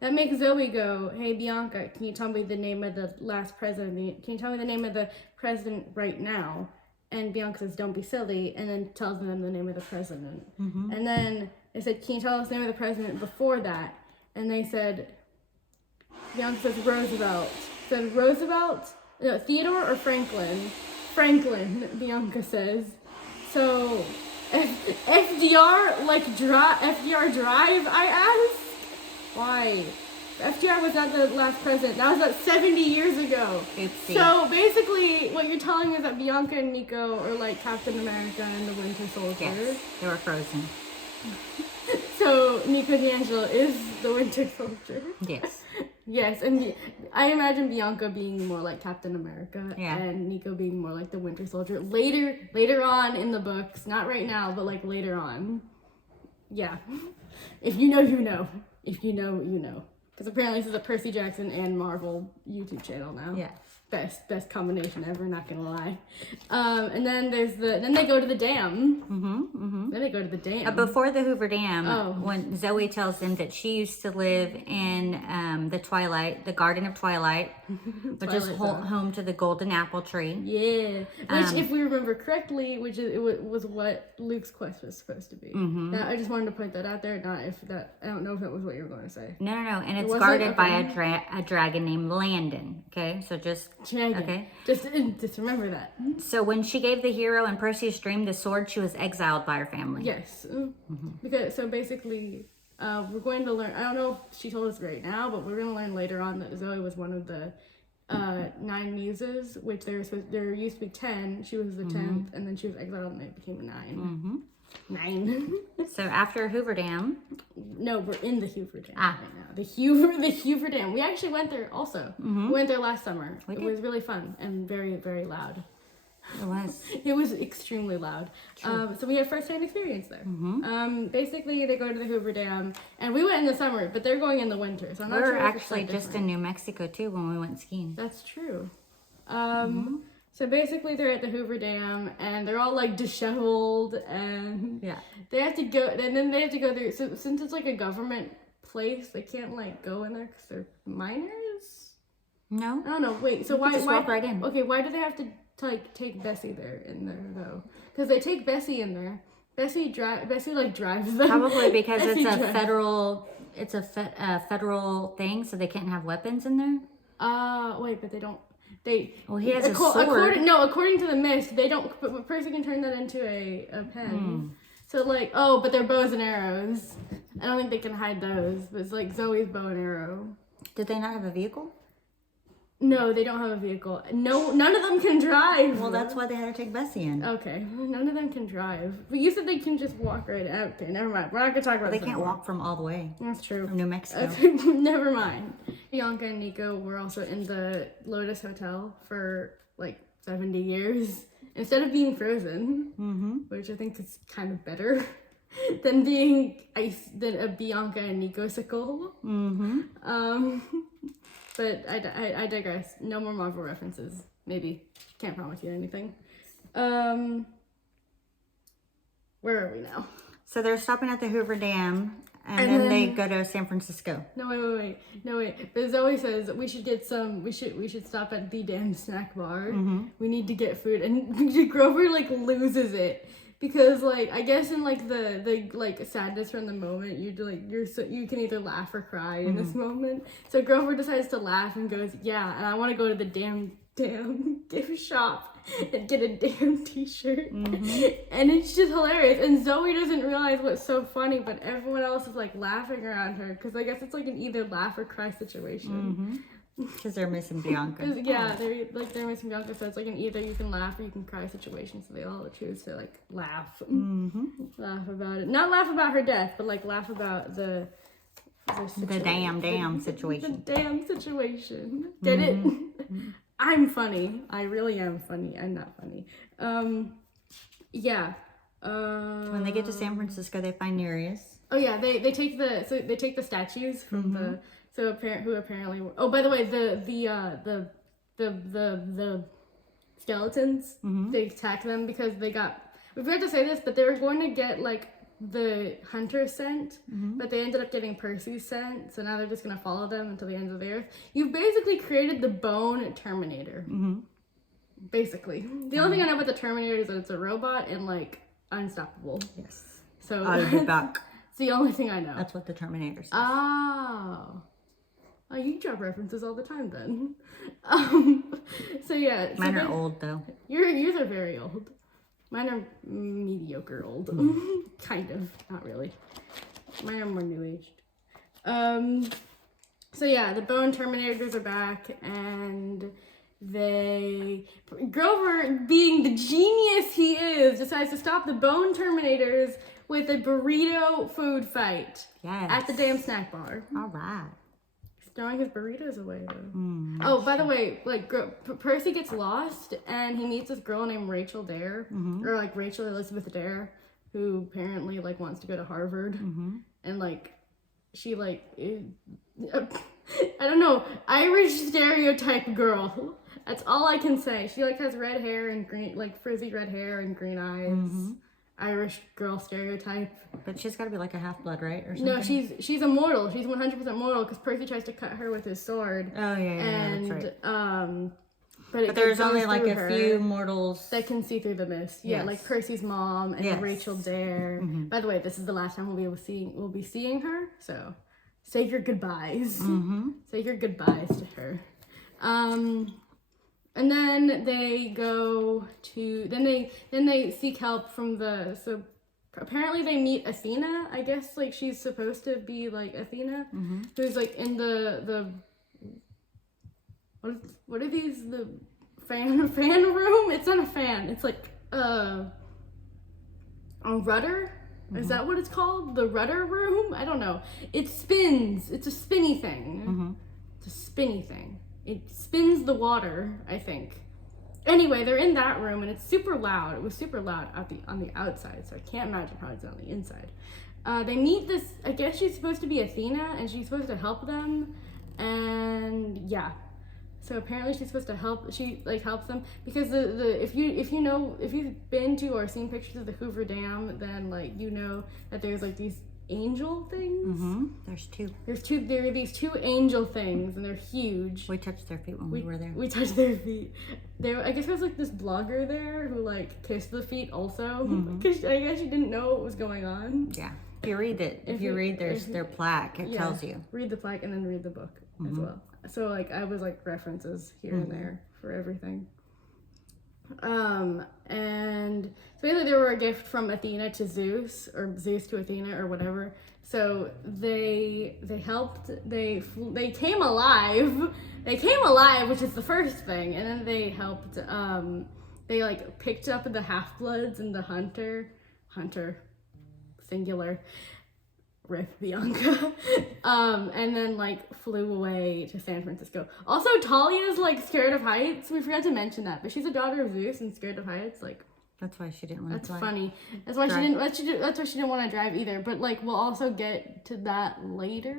That makes Zoe go, "Hey Bianca, can you tell me the name of the last president? Can you tell me the name of the president right now?" And Bianca says, "Don't be silly," and then tells them the name of the president. Mm-hmm. And then they said, "Can you tell us the name of the president before that?" And they said, Bianca says Roosevelt. Said Roosevelt? No, Theodore or Franklin? Franklin, Bianca says. So, FDR Drive, I asked? Why? FDR was not the last president. That was about 70 years ago. Oopsie. So basically, what you're telling is that Bianca and Nico are like Captain America and the Winter Soldier. Yes, they were frozen. So Nico D'Angelo is the Winter Soldier. Yes. Yes, and I imagine Bianca being more like Captain America and Nico being more like the Winter Soldier. Later on in the books, not right now, but like later on. Yeah. If you know, you know. If you know, you know. Because apparently this is a Percy Jackson and Marvel YouTube channel now. Yeah. Best combination ever, not gonna lie. And then then they go to the dam. Then they go to the dam. Before the Hoover Dam, when Zoe tells them that she used to live in the Garden of Twilight, which is home to the golden apple tree. Yeah. Which, if we remember correctly, it was what Luke's quest was supposed to be. I just wanted to point that out there. I don't know if that was what you were going to say. No. And it's guarded by a dragon named Landon. Okay, so just... Dragon. Okay. Just remember that. So when she gave the hero in Percy's dream the sword, she was exiled by her family. Yes. Because so basically, we're going to learn. I don't know if she told us right now, but we're going to learn later on that Zoe was one of the 9 muses, which there used to be 10. She was the 10th, and then she was exiled, and it became 9. 9. So after Hoover Dam. No, we're in the Hoover Dam right now. The Hoover Dam. We actually went there also. We went there last summer. It was really fun and very, very loud. It was. It was extremely loud. So we had first-hand experience there. Basically, they go to the Hoover Dam, and we went in the summer, but they're going in the winter. So I'm not sure. We were actually just in New Mexico too when we went skiing. That's true. So basically, they're at the Hoover Dam, and they're all like disheveled, and they have to go. And then they have to go through. So since it's like a government place, they can't like go in there because they're minors. No, I don't know. Wait, so why walk right in? Okay, why do they have to like take Bessie in there though? Because they take Bessie in there. Bessie like drives them. Probably because it's a federal thing, so they can't have weapons in there. Wait, but they don't. He has a sword. According to the mist, they don't. But a person can turn that into a pen. So like, but they're bows and arrows. I don't think they can hide those. But it's like Zoe's bow and arrow. Did they not have a vehicle? No, they don't have a vehicle. No, none of them can drive. Well, that's why they had to take Bessie in. Okay, none of them can drive. But you said they can just walk right out. Okay, never mind. We're not gonna talk about this. They can't walk from all the way. That's true. From New Mexico. Never mind. Bianca and Nico were also in the Lotus Hotel for like 70 years instead of being frozen, which I think is kind of better than being than a Bianca and Nico-sicle. But I digress. No more Marvel references. Maybe. Can't promise you anything. Where are we now? So they're stopping at the Hoover Dam, and then they go to San Francisco. No, wait. But Zoe says we should stop at the damn snack bar. We need to get food. And Grover like loses it. Because like I guess in like the like sadness from the moment you can either laugh or cry in this moment. So Grover decides to laugh and goes, "Yeah, and I want to go to the damn." gift shop and get a damn t-shirt. And it's just hilarious. And Zoe doesn't realize what's so funny, but everyone else is like laughing around her because I guess it's like an either laugh or cry situation. Because they're missing Bianca. Yeah, they're missing Bianca, so it's like an either you can laugh or you can cry situation. So they all choose to like laugh, laugh about it. Not laugh about her death, but like laugh about the damn situation. The damn situation. Get it? I'm funny. I really am funny. I'm not funny. Yeah. When they get to San Francisco, they find Nereus. Oh yeah, they take the statues from the who apparently were, oh by the way the skeletons, they attacked them because we forgot to say this, but they were going to get like the hunter scent, but they ended up getting Percy's scent, so now they're just gonna follow them until the end of the earth. You've basically created the Bone Terminator. Basically, the only thing I know about the Terminator is that it's a robot and like unstoppable. Yes. So I'll be back. It's the only thing I know. That's what the Terminator says. Oh, you drop references all the time then. So yeah. Mine are old though. Yours are very old. Mine are mediocre old. Kind of. Not really. Mine are more new aged. So yeah, the Bone Terminators are back and Grover, being the genius he is, decides to stop the Bone Terminators with a burrito food fight. Yes. At the damn snack bar. All right. He's throwing his burritos away though. Oh, by the way, like Percy gets lost and he meets this girl named Rachel Dare, or like Rachel Elizabeth Dare, who apparently like wants to go to Harvard, and like she like is, I don't know, Irish stereotype girl. That's all I can say. She like has red hair and green, like frizzy red hair and green eyes. Irish girl stereotype. But she's got to be like a half-blood, right? Or something? No, she's immortal. She's 100% mortal because Percy tries to cut her with his sword. Oh, yeah, and, that's right. But there's only like a few mortals that can see through the mist. Yeah, like Percy's mom and Rachel Dare. By the way, this is the last time we'll be seeing her. So say your goodbyes. Say your goodbyes to her. And then they go to then they seek help from so apparently they meet Athena. I guess like she's supposed to be like Athena, who's like in the what are these, the fan room? It's not a fan. It's like a rudder. Is that what it's called? The rudder room? I don't know. It spins. It's a spinny thing. It's a spinny thing. It spins the water, I think. Anyway, they're in that room and it's super loud. It was super loud on the outside, so I can't imagine how it's on the inside. They meet this, I guess she's supposed to be Athena and she's supposed to help them. And yeah. So apparently she's supposed to help, she like helps them because if you've been to or seen pictures of the Hoover Dam, then like you know that there's like these angel things. There are these two angel things and they're huge. We touched their feet when we were there. We touched their feet. I guess there was like this blogger there who like kissed the feet also because I guess she didn't know what was going on. Yeah. If you read their plaque, it tells you. Read the plaque and then read the book as well. So like I was like references here and there for everything. And so basically they were a gift from Athena to Zeus, or Zeus to Athena, or whatever. So they helped. They came alive. They came alive, which is the first thing, and then they helped. They like picked up the half-bloods and the hunter, singular. Rip Bianca, and then like flew away to San Francisco. Also, Talia's like scared of heights. We forgot to mention that, but she's a daughter of Zeus and scared of heights. Like that's why she didn't want to drive. That's funny. That's why she didn't. That's why she didn't want to drive either. But like we'll also get to that later,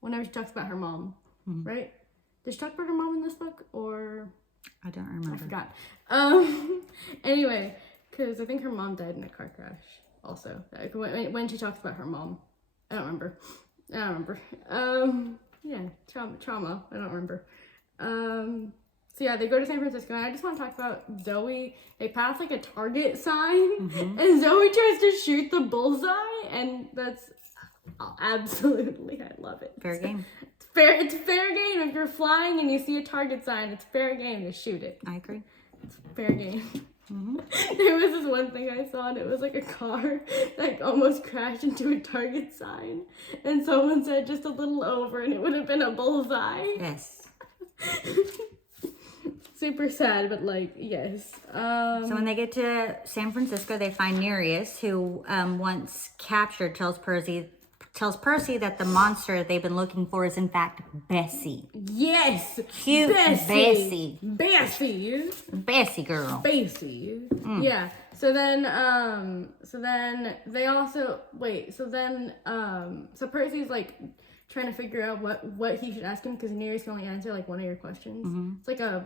whenever she talks about her mom, right? Did she talk about her mom in this book, or I don't remember. I forgot. Anyway, because I think her mom died in a car crash. Also, like, when she talks about her mom. I don't remember. Yeah, trauma. I don't remember. So yeah, they go to San Francisco, and I just want to talk about Zoe. They pass like a Target sign, and Zoe tries to shoot the bullseye, and that's absolutely, I love it. Fair game. It's It's fair game if you're flying and you see a target sign. It's fair game to shoot it. I agree. It's fair game. There was this one thing I saw, and it was like a car that almost crashed into a target sign, and someone said just a little over, and it would have been a bullseye. Yes. Super sad, but like, yes. So when they get to San Francisco, they find Nereus, who once captured, tells Percy that the monster they've been looking for is in fact Bessie. Yes! Cute Bessie. Bessie Girl. Bessie. Yeah. So then they also so Percy's like trying to figure out what he should ask him, because Nereus can only answer like one of your questions. It's like a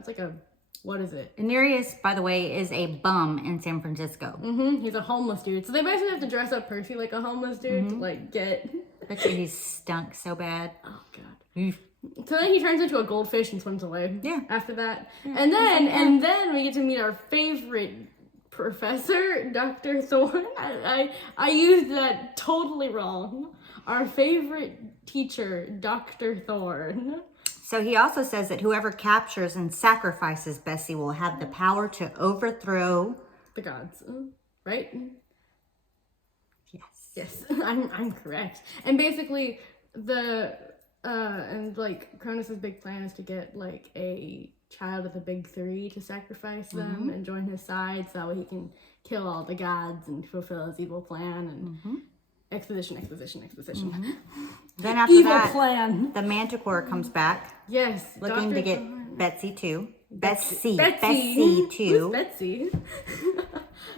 what is it? Nereus, by the way, is a bum in San Francisco. He's a homeless dude. So they basically have to dress up Percy like a homeless dude to like get. Bet you he stunk so bad. Oh god. So then he turns into a goldfish and swims away. Yeah. After that, and then we get to meet our favorite professor, Dr. Thorne. I used that totally wrong. Our favorite teacher, Dr. Thorne. So he also says that whoever captures and sacrifices Bessie will have the power to overthrow the gods, right? Yes. Yes, I'm correct. And basically, and like Cronus's big plan is to get like a child of the big three to sacrifice them and join his side, so that way he can kill all the gods and fulfill his evil plan and exposition. Then after evil that, plan. The Manticore comes back. Yes, looking to get Betsy too. Bessie too. Who's Betsy?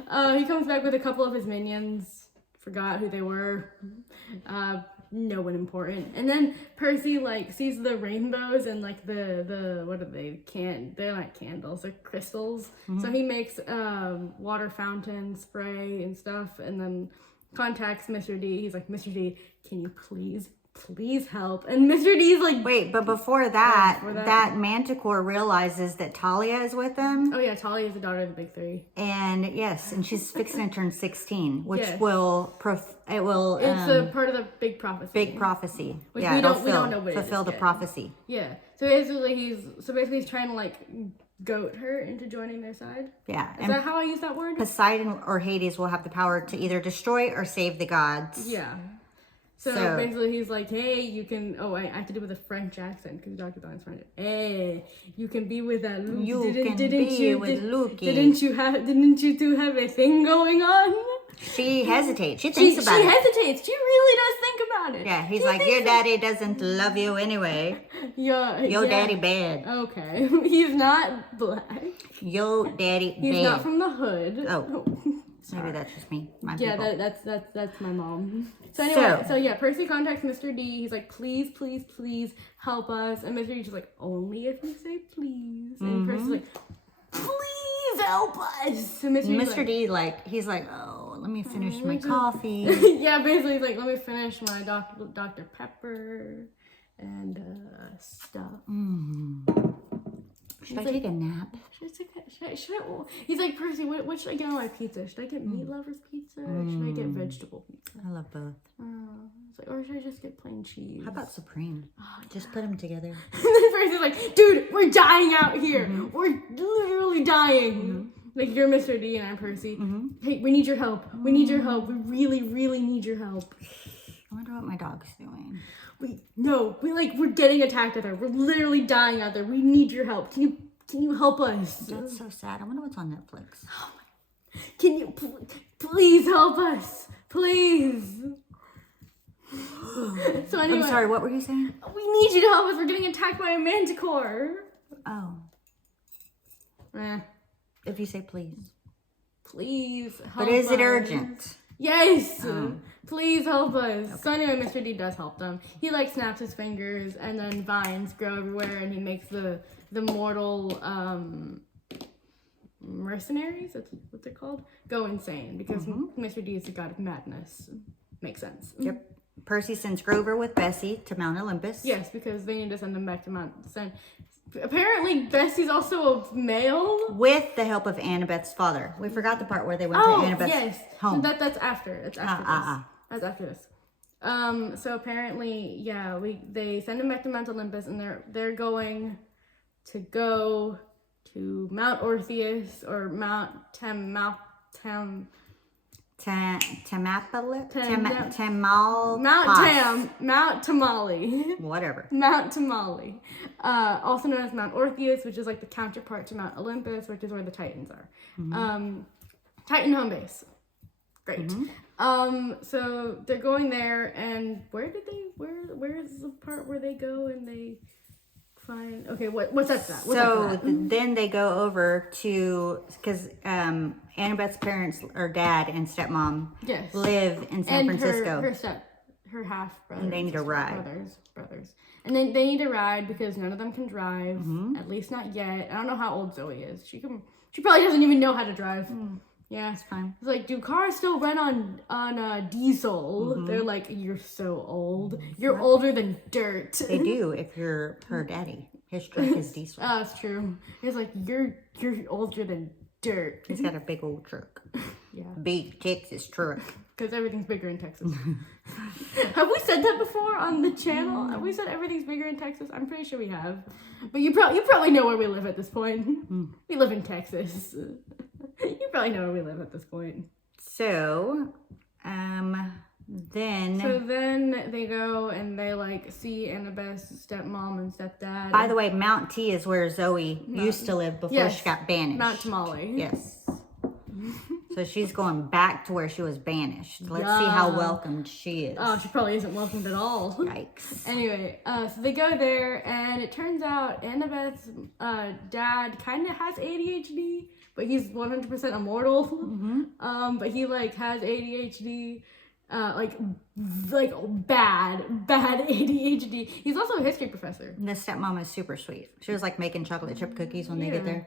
He comes back with a couple of his minions. Forgot who they were. No one important. And then Percy like sees the rainbows and like the what are they? They're not candles, they're crystals. So he makes water fountain spray and stuff, and then contacts Mr. D. He's like, Mr. D, can you please help? And Mr. D's like, wait, but before that, that Manticore realizes that Talia is with them. Oh yeah, Talia is the daughter of the big three. And yes, and she's fixing to turn 16, which yes. It's a part of the big prophecy. Big prophecy. Which yeah, we don't know what fulfill the prophecy. Yeah. So basically he's trying to like goat her into joining their side. Yeah. Is that how I use that word? Poseidon or Hades will have the power to either destroy or save the gods. Yeah. So basically he's like, hey, you can, I have to do it with a French accent because Dr. Thorne's French. Hey, you can be with that Luke. Didn't you two have a thing going on? She hesitates. She thinks about it. She hesitates. She really does think about it. Yeah, he's like, your daddy doesn't love you anyway. Your daddy bad. Okay. He's not black. Your daddy bad. He's not from the hood. Oh. Maybe that's just me. That's my mom. So anyway, Percy contacts Mr. D. He's like, please help us. And Mr. D's just like, only if you say please. And Percy's like, please help us. And Mr. D, he's like, oh, let me finish my coffee. Yeah, basically he's like, let me finish my Dr. Pepper and stuff. Should I take a nap? He's like, Percy, what should I get on my pizza? Should I get meat lover's pizza? Or should I get vegetable pizza? I love both. Or should I just get plain cheese? How about Supreme? Just put them together. And then Percy's like, dude, we're dying out here. We're literally dying. Like, you're Mr. D and I'm Percy. Hey, we need your help. We need your help. We really, really need your help. I wonder what my dog's doing. We're getting attacked out there. We're literally dying out there. We need your help. Can you help us? That's so sad. I wonder what's on Netflix. Oh my. Can you please help us? Please. So anyway. I'm sorry, what were you saying? We need you to help us. We're getting attacked by a manticore. Oh. If you say please. Please help us. But is it urgent? Yes! Please help us. Okay. So anyway, Mr. D does help them. He snaps his fingers and then vines grow everywhere and he makes the mortal mercenaries, that's what they're called, go insane because Mr. D is the god of madness. Makes sense. Yep. Percy sends Grover with Bessie to Mount Olympus. Yes, because they need to send them back to Mount. Apparently, Bessie's also a male. With the help of Annabeth's father. We forgot the part where they went to Annabeth's home. So that's after. That's after this. That's after this. So apparently, they send him back to Mount Olympus, and they're going to go to Mount Orpheus or Mount Tamalpais. Mount Tamale. Whatever. Mount Tamale. Also known as Mount Orpheus, which is like the counterpart to Mount Olympus, which is where the Titans are. Titan home base. Great. So they're going there, and where is the part where they go and they find, okay, what's up to that? Then they go over to, because Annabeth's parents, or dad and stepmom, live in San Francisco. Her half brothers. And they need a ride. Brothers. And then they need a ride because none of them can drive, at least not yet. I don't know how old Zoe is. She probably doesn't even know how to drive. Yeah, it's fine. It's like, do cars still run on diesel? They're like, you're so old. You're older than dirt. They do if you're her daddy. His truck is diesel. Oh, it's true. It's like, you're older than dirt. He's got a big old truck. Yeah. Big Texas truck. Because everything's bigger in Texas. Have we said that before on the channel? Have we said everything's bigger in Texas? I'm pretty sure we have. But you probably know where we live at this point. We live in Texas. You probably know where we live at this point. So then they go and they like see Annabeth's stepmom and stepdad. By the way, Mount T is where Zoe used to live before she got banished. Mount Tamale. Yes. So she's going back to where she was banished. Let's see how welcomed she is. Oh, she probably isn't welcomed at all. Yikes. Anyway, so they go there, and it turns out Annabeth's dad kind of has ADHD, but he's 100% immortal. But he like has ADHD, like bad ADHD. He's also a history professor. And the stepmom is super sweet. She was like making chocolate chip cookies when they get there.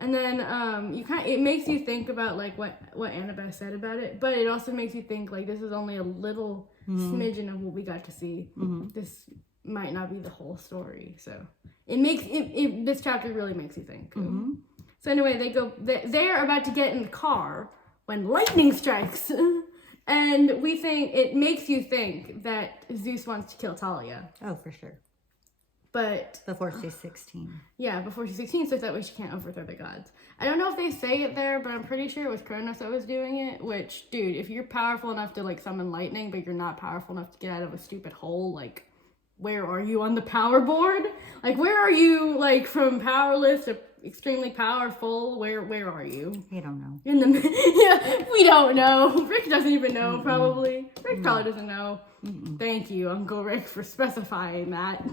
And then it makes you think about like what Annabeth said about it, but it also makes you think like this is only a little smidgen of what we got to see. This might not be the whole story, so this chapter really makes you think. So anyway, they're about to get in the car when lightning strikes, and it makes you think that Zeus wants to kill Talia. Oh, for sure. But before she's 16. Yeah, before she's 16, so that way she can't overthrow the gods. I don't know if they say it there, but I'm pretty sure it was Kronos that was doing it. Which, dude, if you're powerful enough to like summon lightning, but you're not powerful enough to get out of a stupid hole, like, where are you on the power board? Like, where are you, like, from powerless to extremely powerful? Where are you? You don't know. Yeah, we don't know. Rick doesn't even know, probably. Rick probably doesn't know. Thank you, Uncle Rick, for specifying that.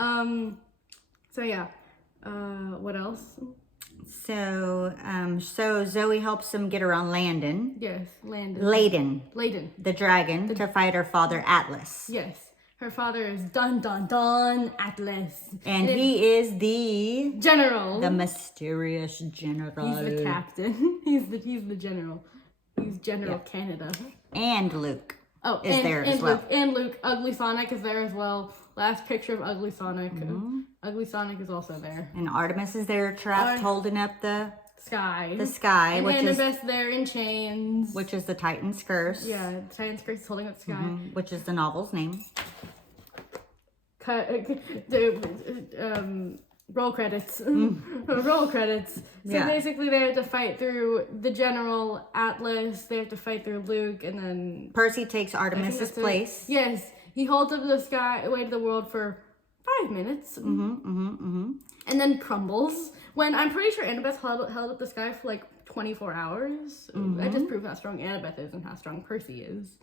So yeah, what else? So Zoe helps him get around Landon. Yes, Layden. The dragon, to fight her father, Atlas. Yes. Her father is Atlas. And he is the general. The mysterious general. He's the captain. He's the general. He's General Canada. And Luke. Oh, is there as well. And Luke. Ugly Sonic is there as well. Last picture of Ugly Sonic. Ugly Sonic is also there. And Artemis is there trapped, holding up the sky. And Annabeth's there in chains. Which is the Titan's curse. Yeah, the Titan's curse is holding up the sky. Which is the novel's name. Roll credits. Roll credits. So basically they have to fight through the General Atlas, they have to fight through Luke, and then Percy takes Artemis's place. Yes. He holds up the sky away to the world for 5 minutes. And then crumbles. When I'm pretty sure Annabeth held up the sky for like 24 hours. That just proves how strong Annabeth is and how strong Percy is.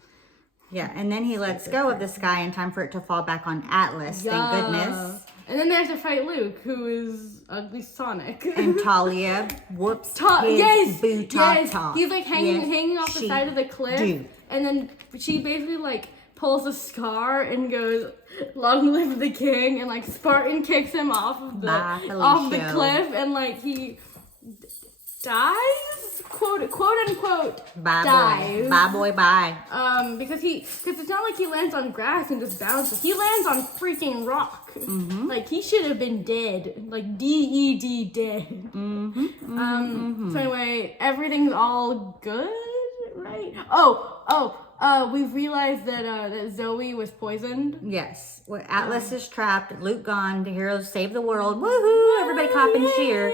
Yeah, and then he lets go of the sky in time for it to fall back on Atlas. Thank goodness. And then they have to fight Luke, who is Ugly Sonic. And Talia whoops his boot top. He's like hanging off the side of the cliff. And then she basically like pulls a scar and goes, "Long live the king!" And like Spartan kicks him off of the cliff, and like he dies, quote unquote. Dies. Bye boy, bye. Because it's not like he lands on grass and just bounces. He lands on freaking rock. Like he should have been dead, like DED dead. So anyway, everything's all good, right? right. We've realized that Zoe was poisoned. Yes. Well, Atlas is trapped. Luke gone. The heroes save the world. Woohoo! Everybody clap and cheer.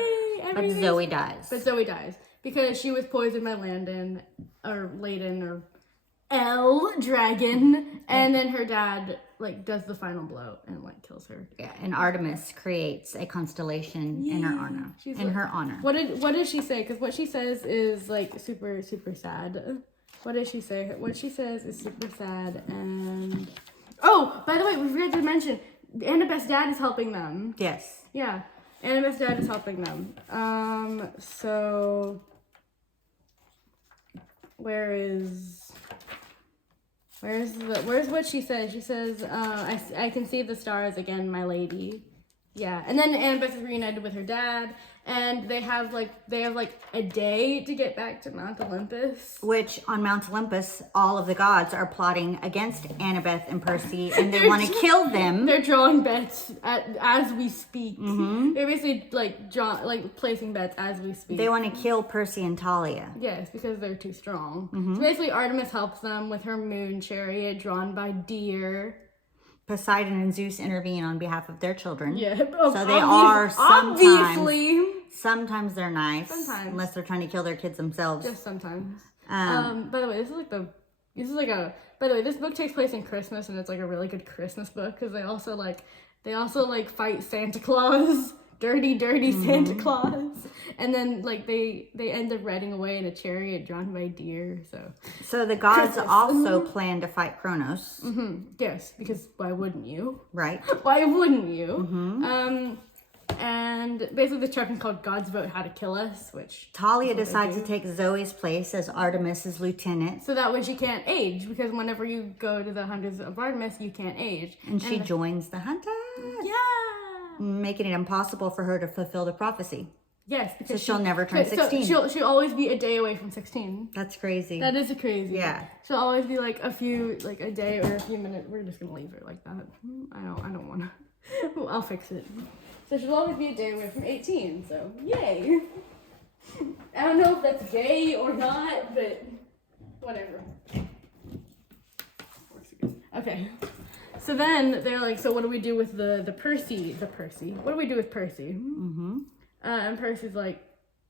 But Zoe dies. But Zoe dies because she was poisoned by Layden or L Dragon, and then her dad like does the final blow and like kills her. Yeah, and Artemis creates a constellation in her honor. Her honor. What did she say? Because what she says is like super sad. What did she say? What she says is super sad. And by the way, we forgot to mention Annabeth's dad is helping them. Yes. Yeah, Annabeth's dad is helping them. So where's what she says? She says, I can see the stars again, my lady. Yeah, and then Annabeth is reunited with her dad, and they have like a day to get back to Mount Olympus. Which on Mount Olympus, all of the gods are plotting against Annabeth and Percy, and they want to kill them. They're drawing bets as we speak. Mm-hmm. They're basically placing bets as we speak. They want to kill Percy and Talia. Yes, because they're too strong. Mm-hmm. So basically, Artemis helps them with her moon chariot drawn by deer. Poseidon and Zeus intervene on behalf of their children. Yeah, so they are sometimes they're nice. Sometimes, unless they're trying to kill their kids themselves. Just sometimes. By the way, by the way, this book takes place in Christmas, and it's like a really good Christmas book because they also fight Santa Claus, dirty Santa Claus, and then like they end up riding away in a chariot drawn by deer. So the gods also plan to fight Kronos. Mm-hmm. Yes, because why wouldn't you? Right. Why wouldn't you? Mm-hmm. And basically the chapter is called Gods Vote How to Kill Us, which Talia decides to take Zoe's place as Artemis's lieutenant. So that way she can't age, because whenever you go to the Hunters of Artemis, you can't age. And she joins the Hunters. Yeah. Making it impossible for her to fulfill the prophecy. Yes, because she'll never turn 16. So she'll always be a day away from 16. That's crazy. That is crazy. Yeah. She'll always be like a day or a few minutes. We're just gonna leave her like that. I don't wanna. I'll fix it. So she'll always be a day away from 18. So yay. I don't know if that's gay or not, but whatever. Okay. So then they're like, so what do we do with the Percy? What do we do with Percy? Mm-hmm. And Percy's like,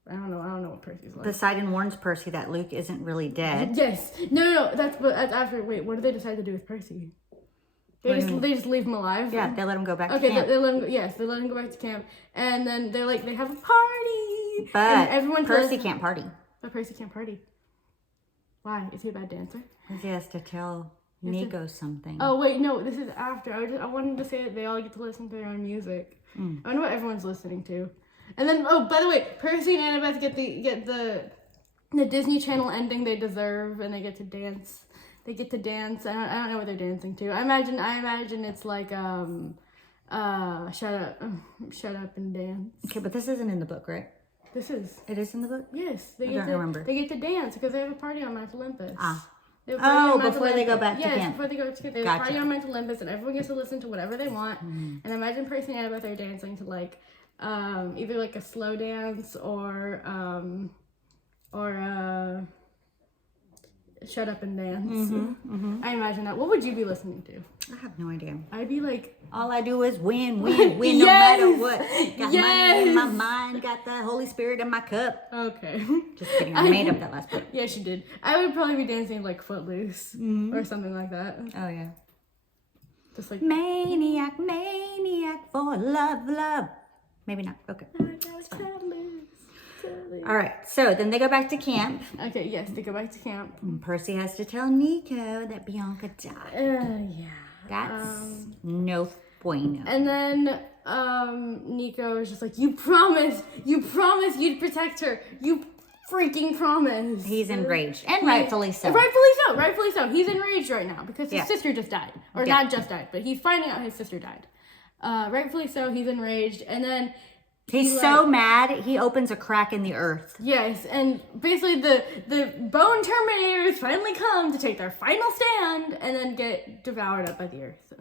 I don't know what Percy's like. Poseidon warns Percy that Luke isn't really dead. Yes. No. That's after. Wait, what do they decide to do with Percy? They just leave him alive. Yeah, they let him go back to camp. Okay, they let him. Yes, they let him go back to camp, and then they have a party. But everyone Percy can't party. But Percy can't party. Why? Is he a bad dancer? Because he has to tell Nico something. Oh wait, no, this is after. I wanted to say that they all get to listen to their own music. I wonder what everyone's listening to. And then, by the way, Percy and Annabeth get the Disney Channel ending they deserve, and they get to dance. They get to dance. I don't know what they're dancing to. I imagine it's like shut up and dance. Okay, but this isn't in the book, right? This is. It is in the book? Yes, I don't remember. They get to dance because they have a party on Mount Olympus. Before they go back to camp. Yes, before they go to camp. They have a party on Mount Olympus, and everyone gets to listen to whatever they want. And imagine Percy and Annabeth are dancing to like either like a slow dance or shut up and dance. I imagine that. What would you be listening to? I have no idea. I'd be like, all I do is win no matter what. Got money in my mind, got the Holy Spirit in my cup. Okay. Just kidding. I made up that last part. Yeah, she did. I would probably be dancing like Footloose or something like that. Oh yeah. Just like maniac for love. Maybe not. Okay. All right, so then they go back to camp. Okay, yes, they go back to camp. And Percy has to tell Nico that Bianca died. Yeah. That's no bueno. And then Nico is just like, you promised you'd protect her. You freaking promised. He's enraged, and rightfully so. Rightfully so. He's enraged right now because his sister just died. Or not just died, but he's finding out his sister died. Rightfully so, he's enraged. And then he's so mad, he opens a crack in the earth. Yes, and basically the bone terminators finally come to take their final stand and then get devoured up by the earth.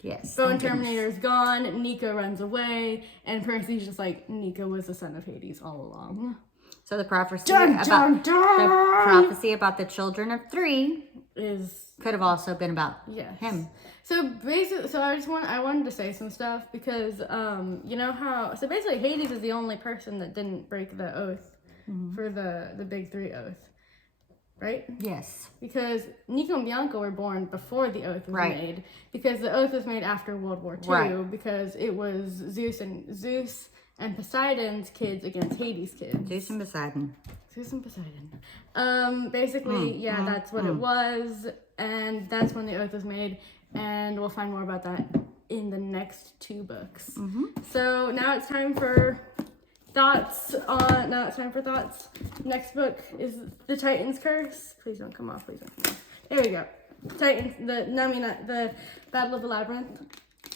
Yes. Bone Terminator's gone, Nico runs away, and Percy's just like, Nico was the son of Hades all along. So the prophecy Dun, about dun, dun! the prophecy about the children of 3 Is could have also been about yes. him. So basically, I wanted to say some stuff because you know how basically Hades is the only person that didn't break the oath for the big 3 oath, right? Yes. Because Nico and Bianca were born before the oath was made. Because the oath was made after World War II. Right. Because it was Zeus and Poseidon's kids against Hades' kids. Zeus and Poseidon. Zeus and Poseidon. Basically, that's what it was, and that's when the oath was made, and we'll find more about that in the next 2 books. So now it's time for thoughts. Next book is The Titan's Curse. Please don't come off. Please don't come off. There we go. Titans. The Battle of the Labyrinth.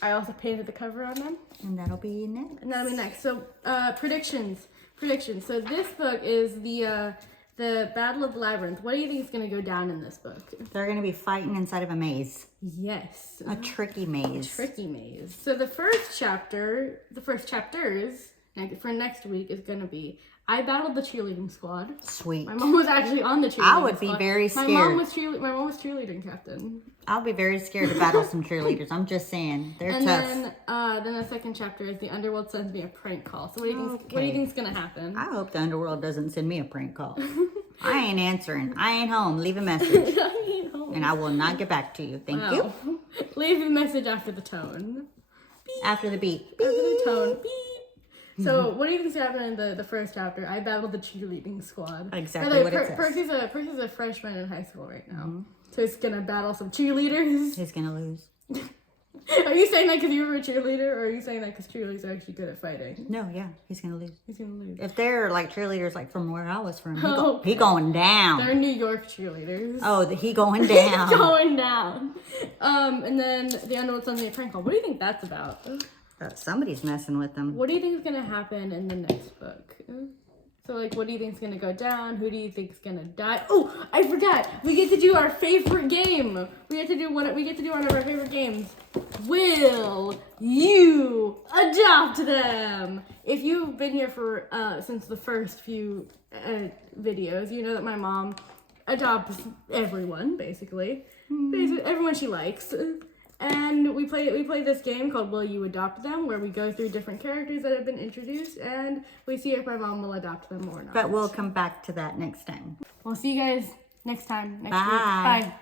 I also painted the cover on them. And that'll be next. So predictions. So this book is the Battle of the Labyrinth. What do you think is going to go down in this book? They're going to be fighting inside of a maze. Yes. A tricky maze. So the first chapters for next week is going to be I battled the cheerleading squad. Sweet. My mom was actually on the cheerleading I would squad. be very scared. My mom was cheerleading captain. I'll be very scared to battle some cheerleaders. I'm just saying. They're and tough. Then the second chapter is the underworld sends me a prank call. So what do you think is going to happen? I hope the underworld doesn't send me a prank call. I ain't answering. I ain't home. Leave a message. I ain't home. And I will not get back to you. Thank you. Leave a message after the tone. Beep. After the beep. After the tone. Beep. So, what do you think's happening in the first chapter? I battled the cheerleading squad. Exactly what it says. Percy's a freshman in high school right now. So he's gonna battle some cheerleaders. He's gonna lose. Are you saying that because you were a cheerleader, or are you saying that because cheerleaders are actually good at fighting? No, yeah, he's gonna lose. He's gonna lose. If they're like cheerleaders, like from where I was from, he going down. They're New York cheerleaders. Oh, he going down. He's going down. And then the underworld sends me a prank call. What do you think that's about? Somebody's messing with them. What do you think is gonna happen in the next book? So, like, what do you think is gonna go down? Who do you think is gonna die? Oh, I forgot. We get to do our favorite game. We get to do one of our favorite games. Will you adopt them? If you've been here for since the first few videos, you know that my mom adopts everyone, basically. Everyone she likes. And we play this game called Will You Adopt Them, where we go through different characters that have been introduced, and we see if my mom will adopt them or not. But we'll come back to that next time. We'll see you guys next time. Next week. Bye. Bye.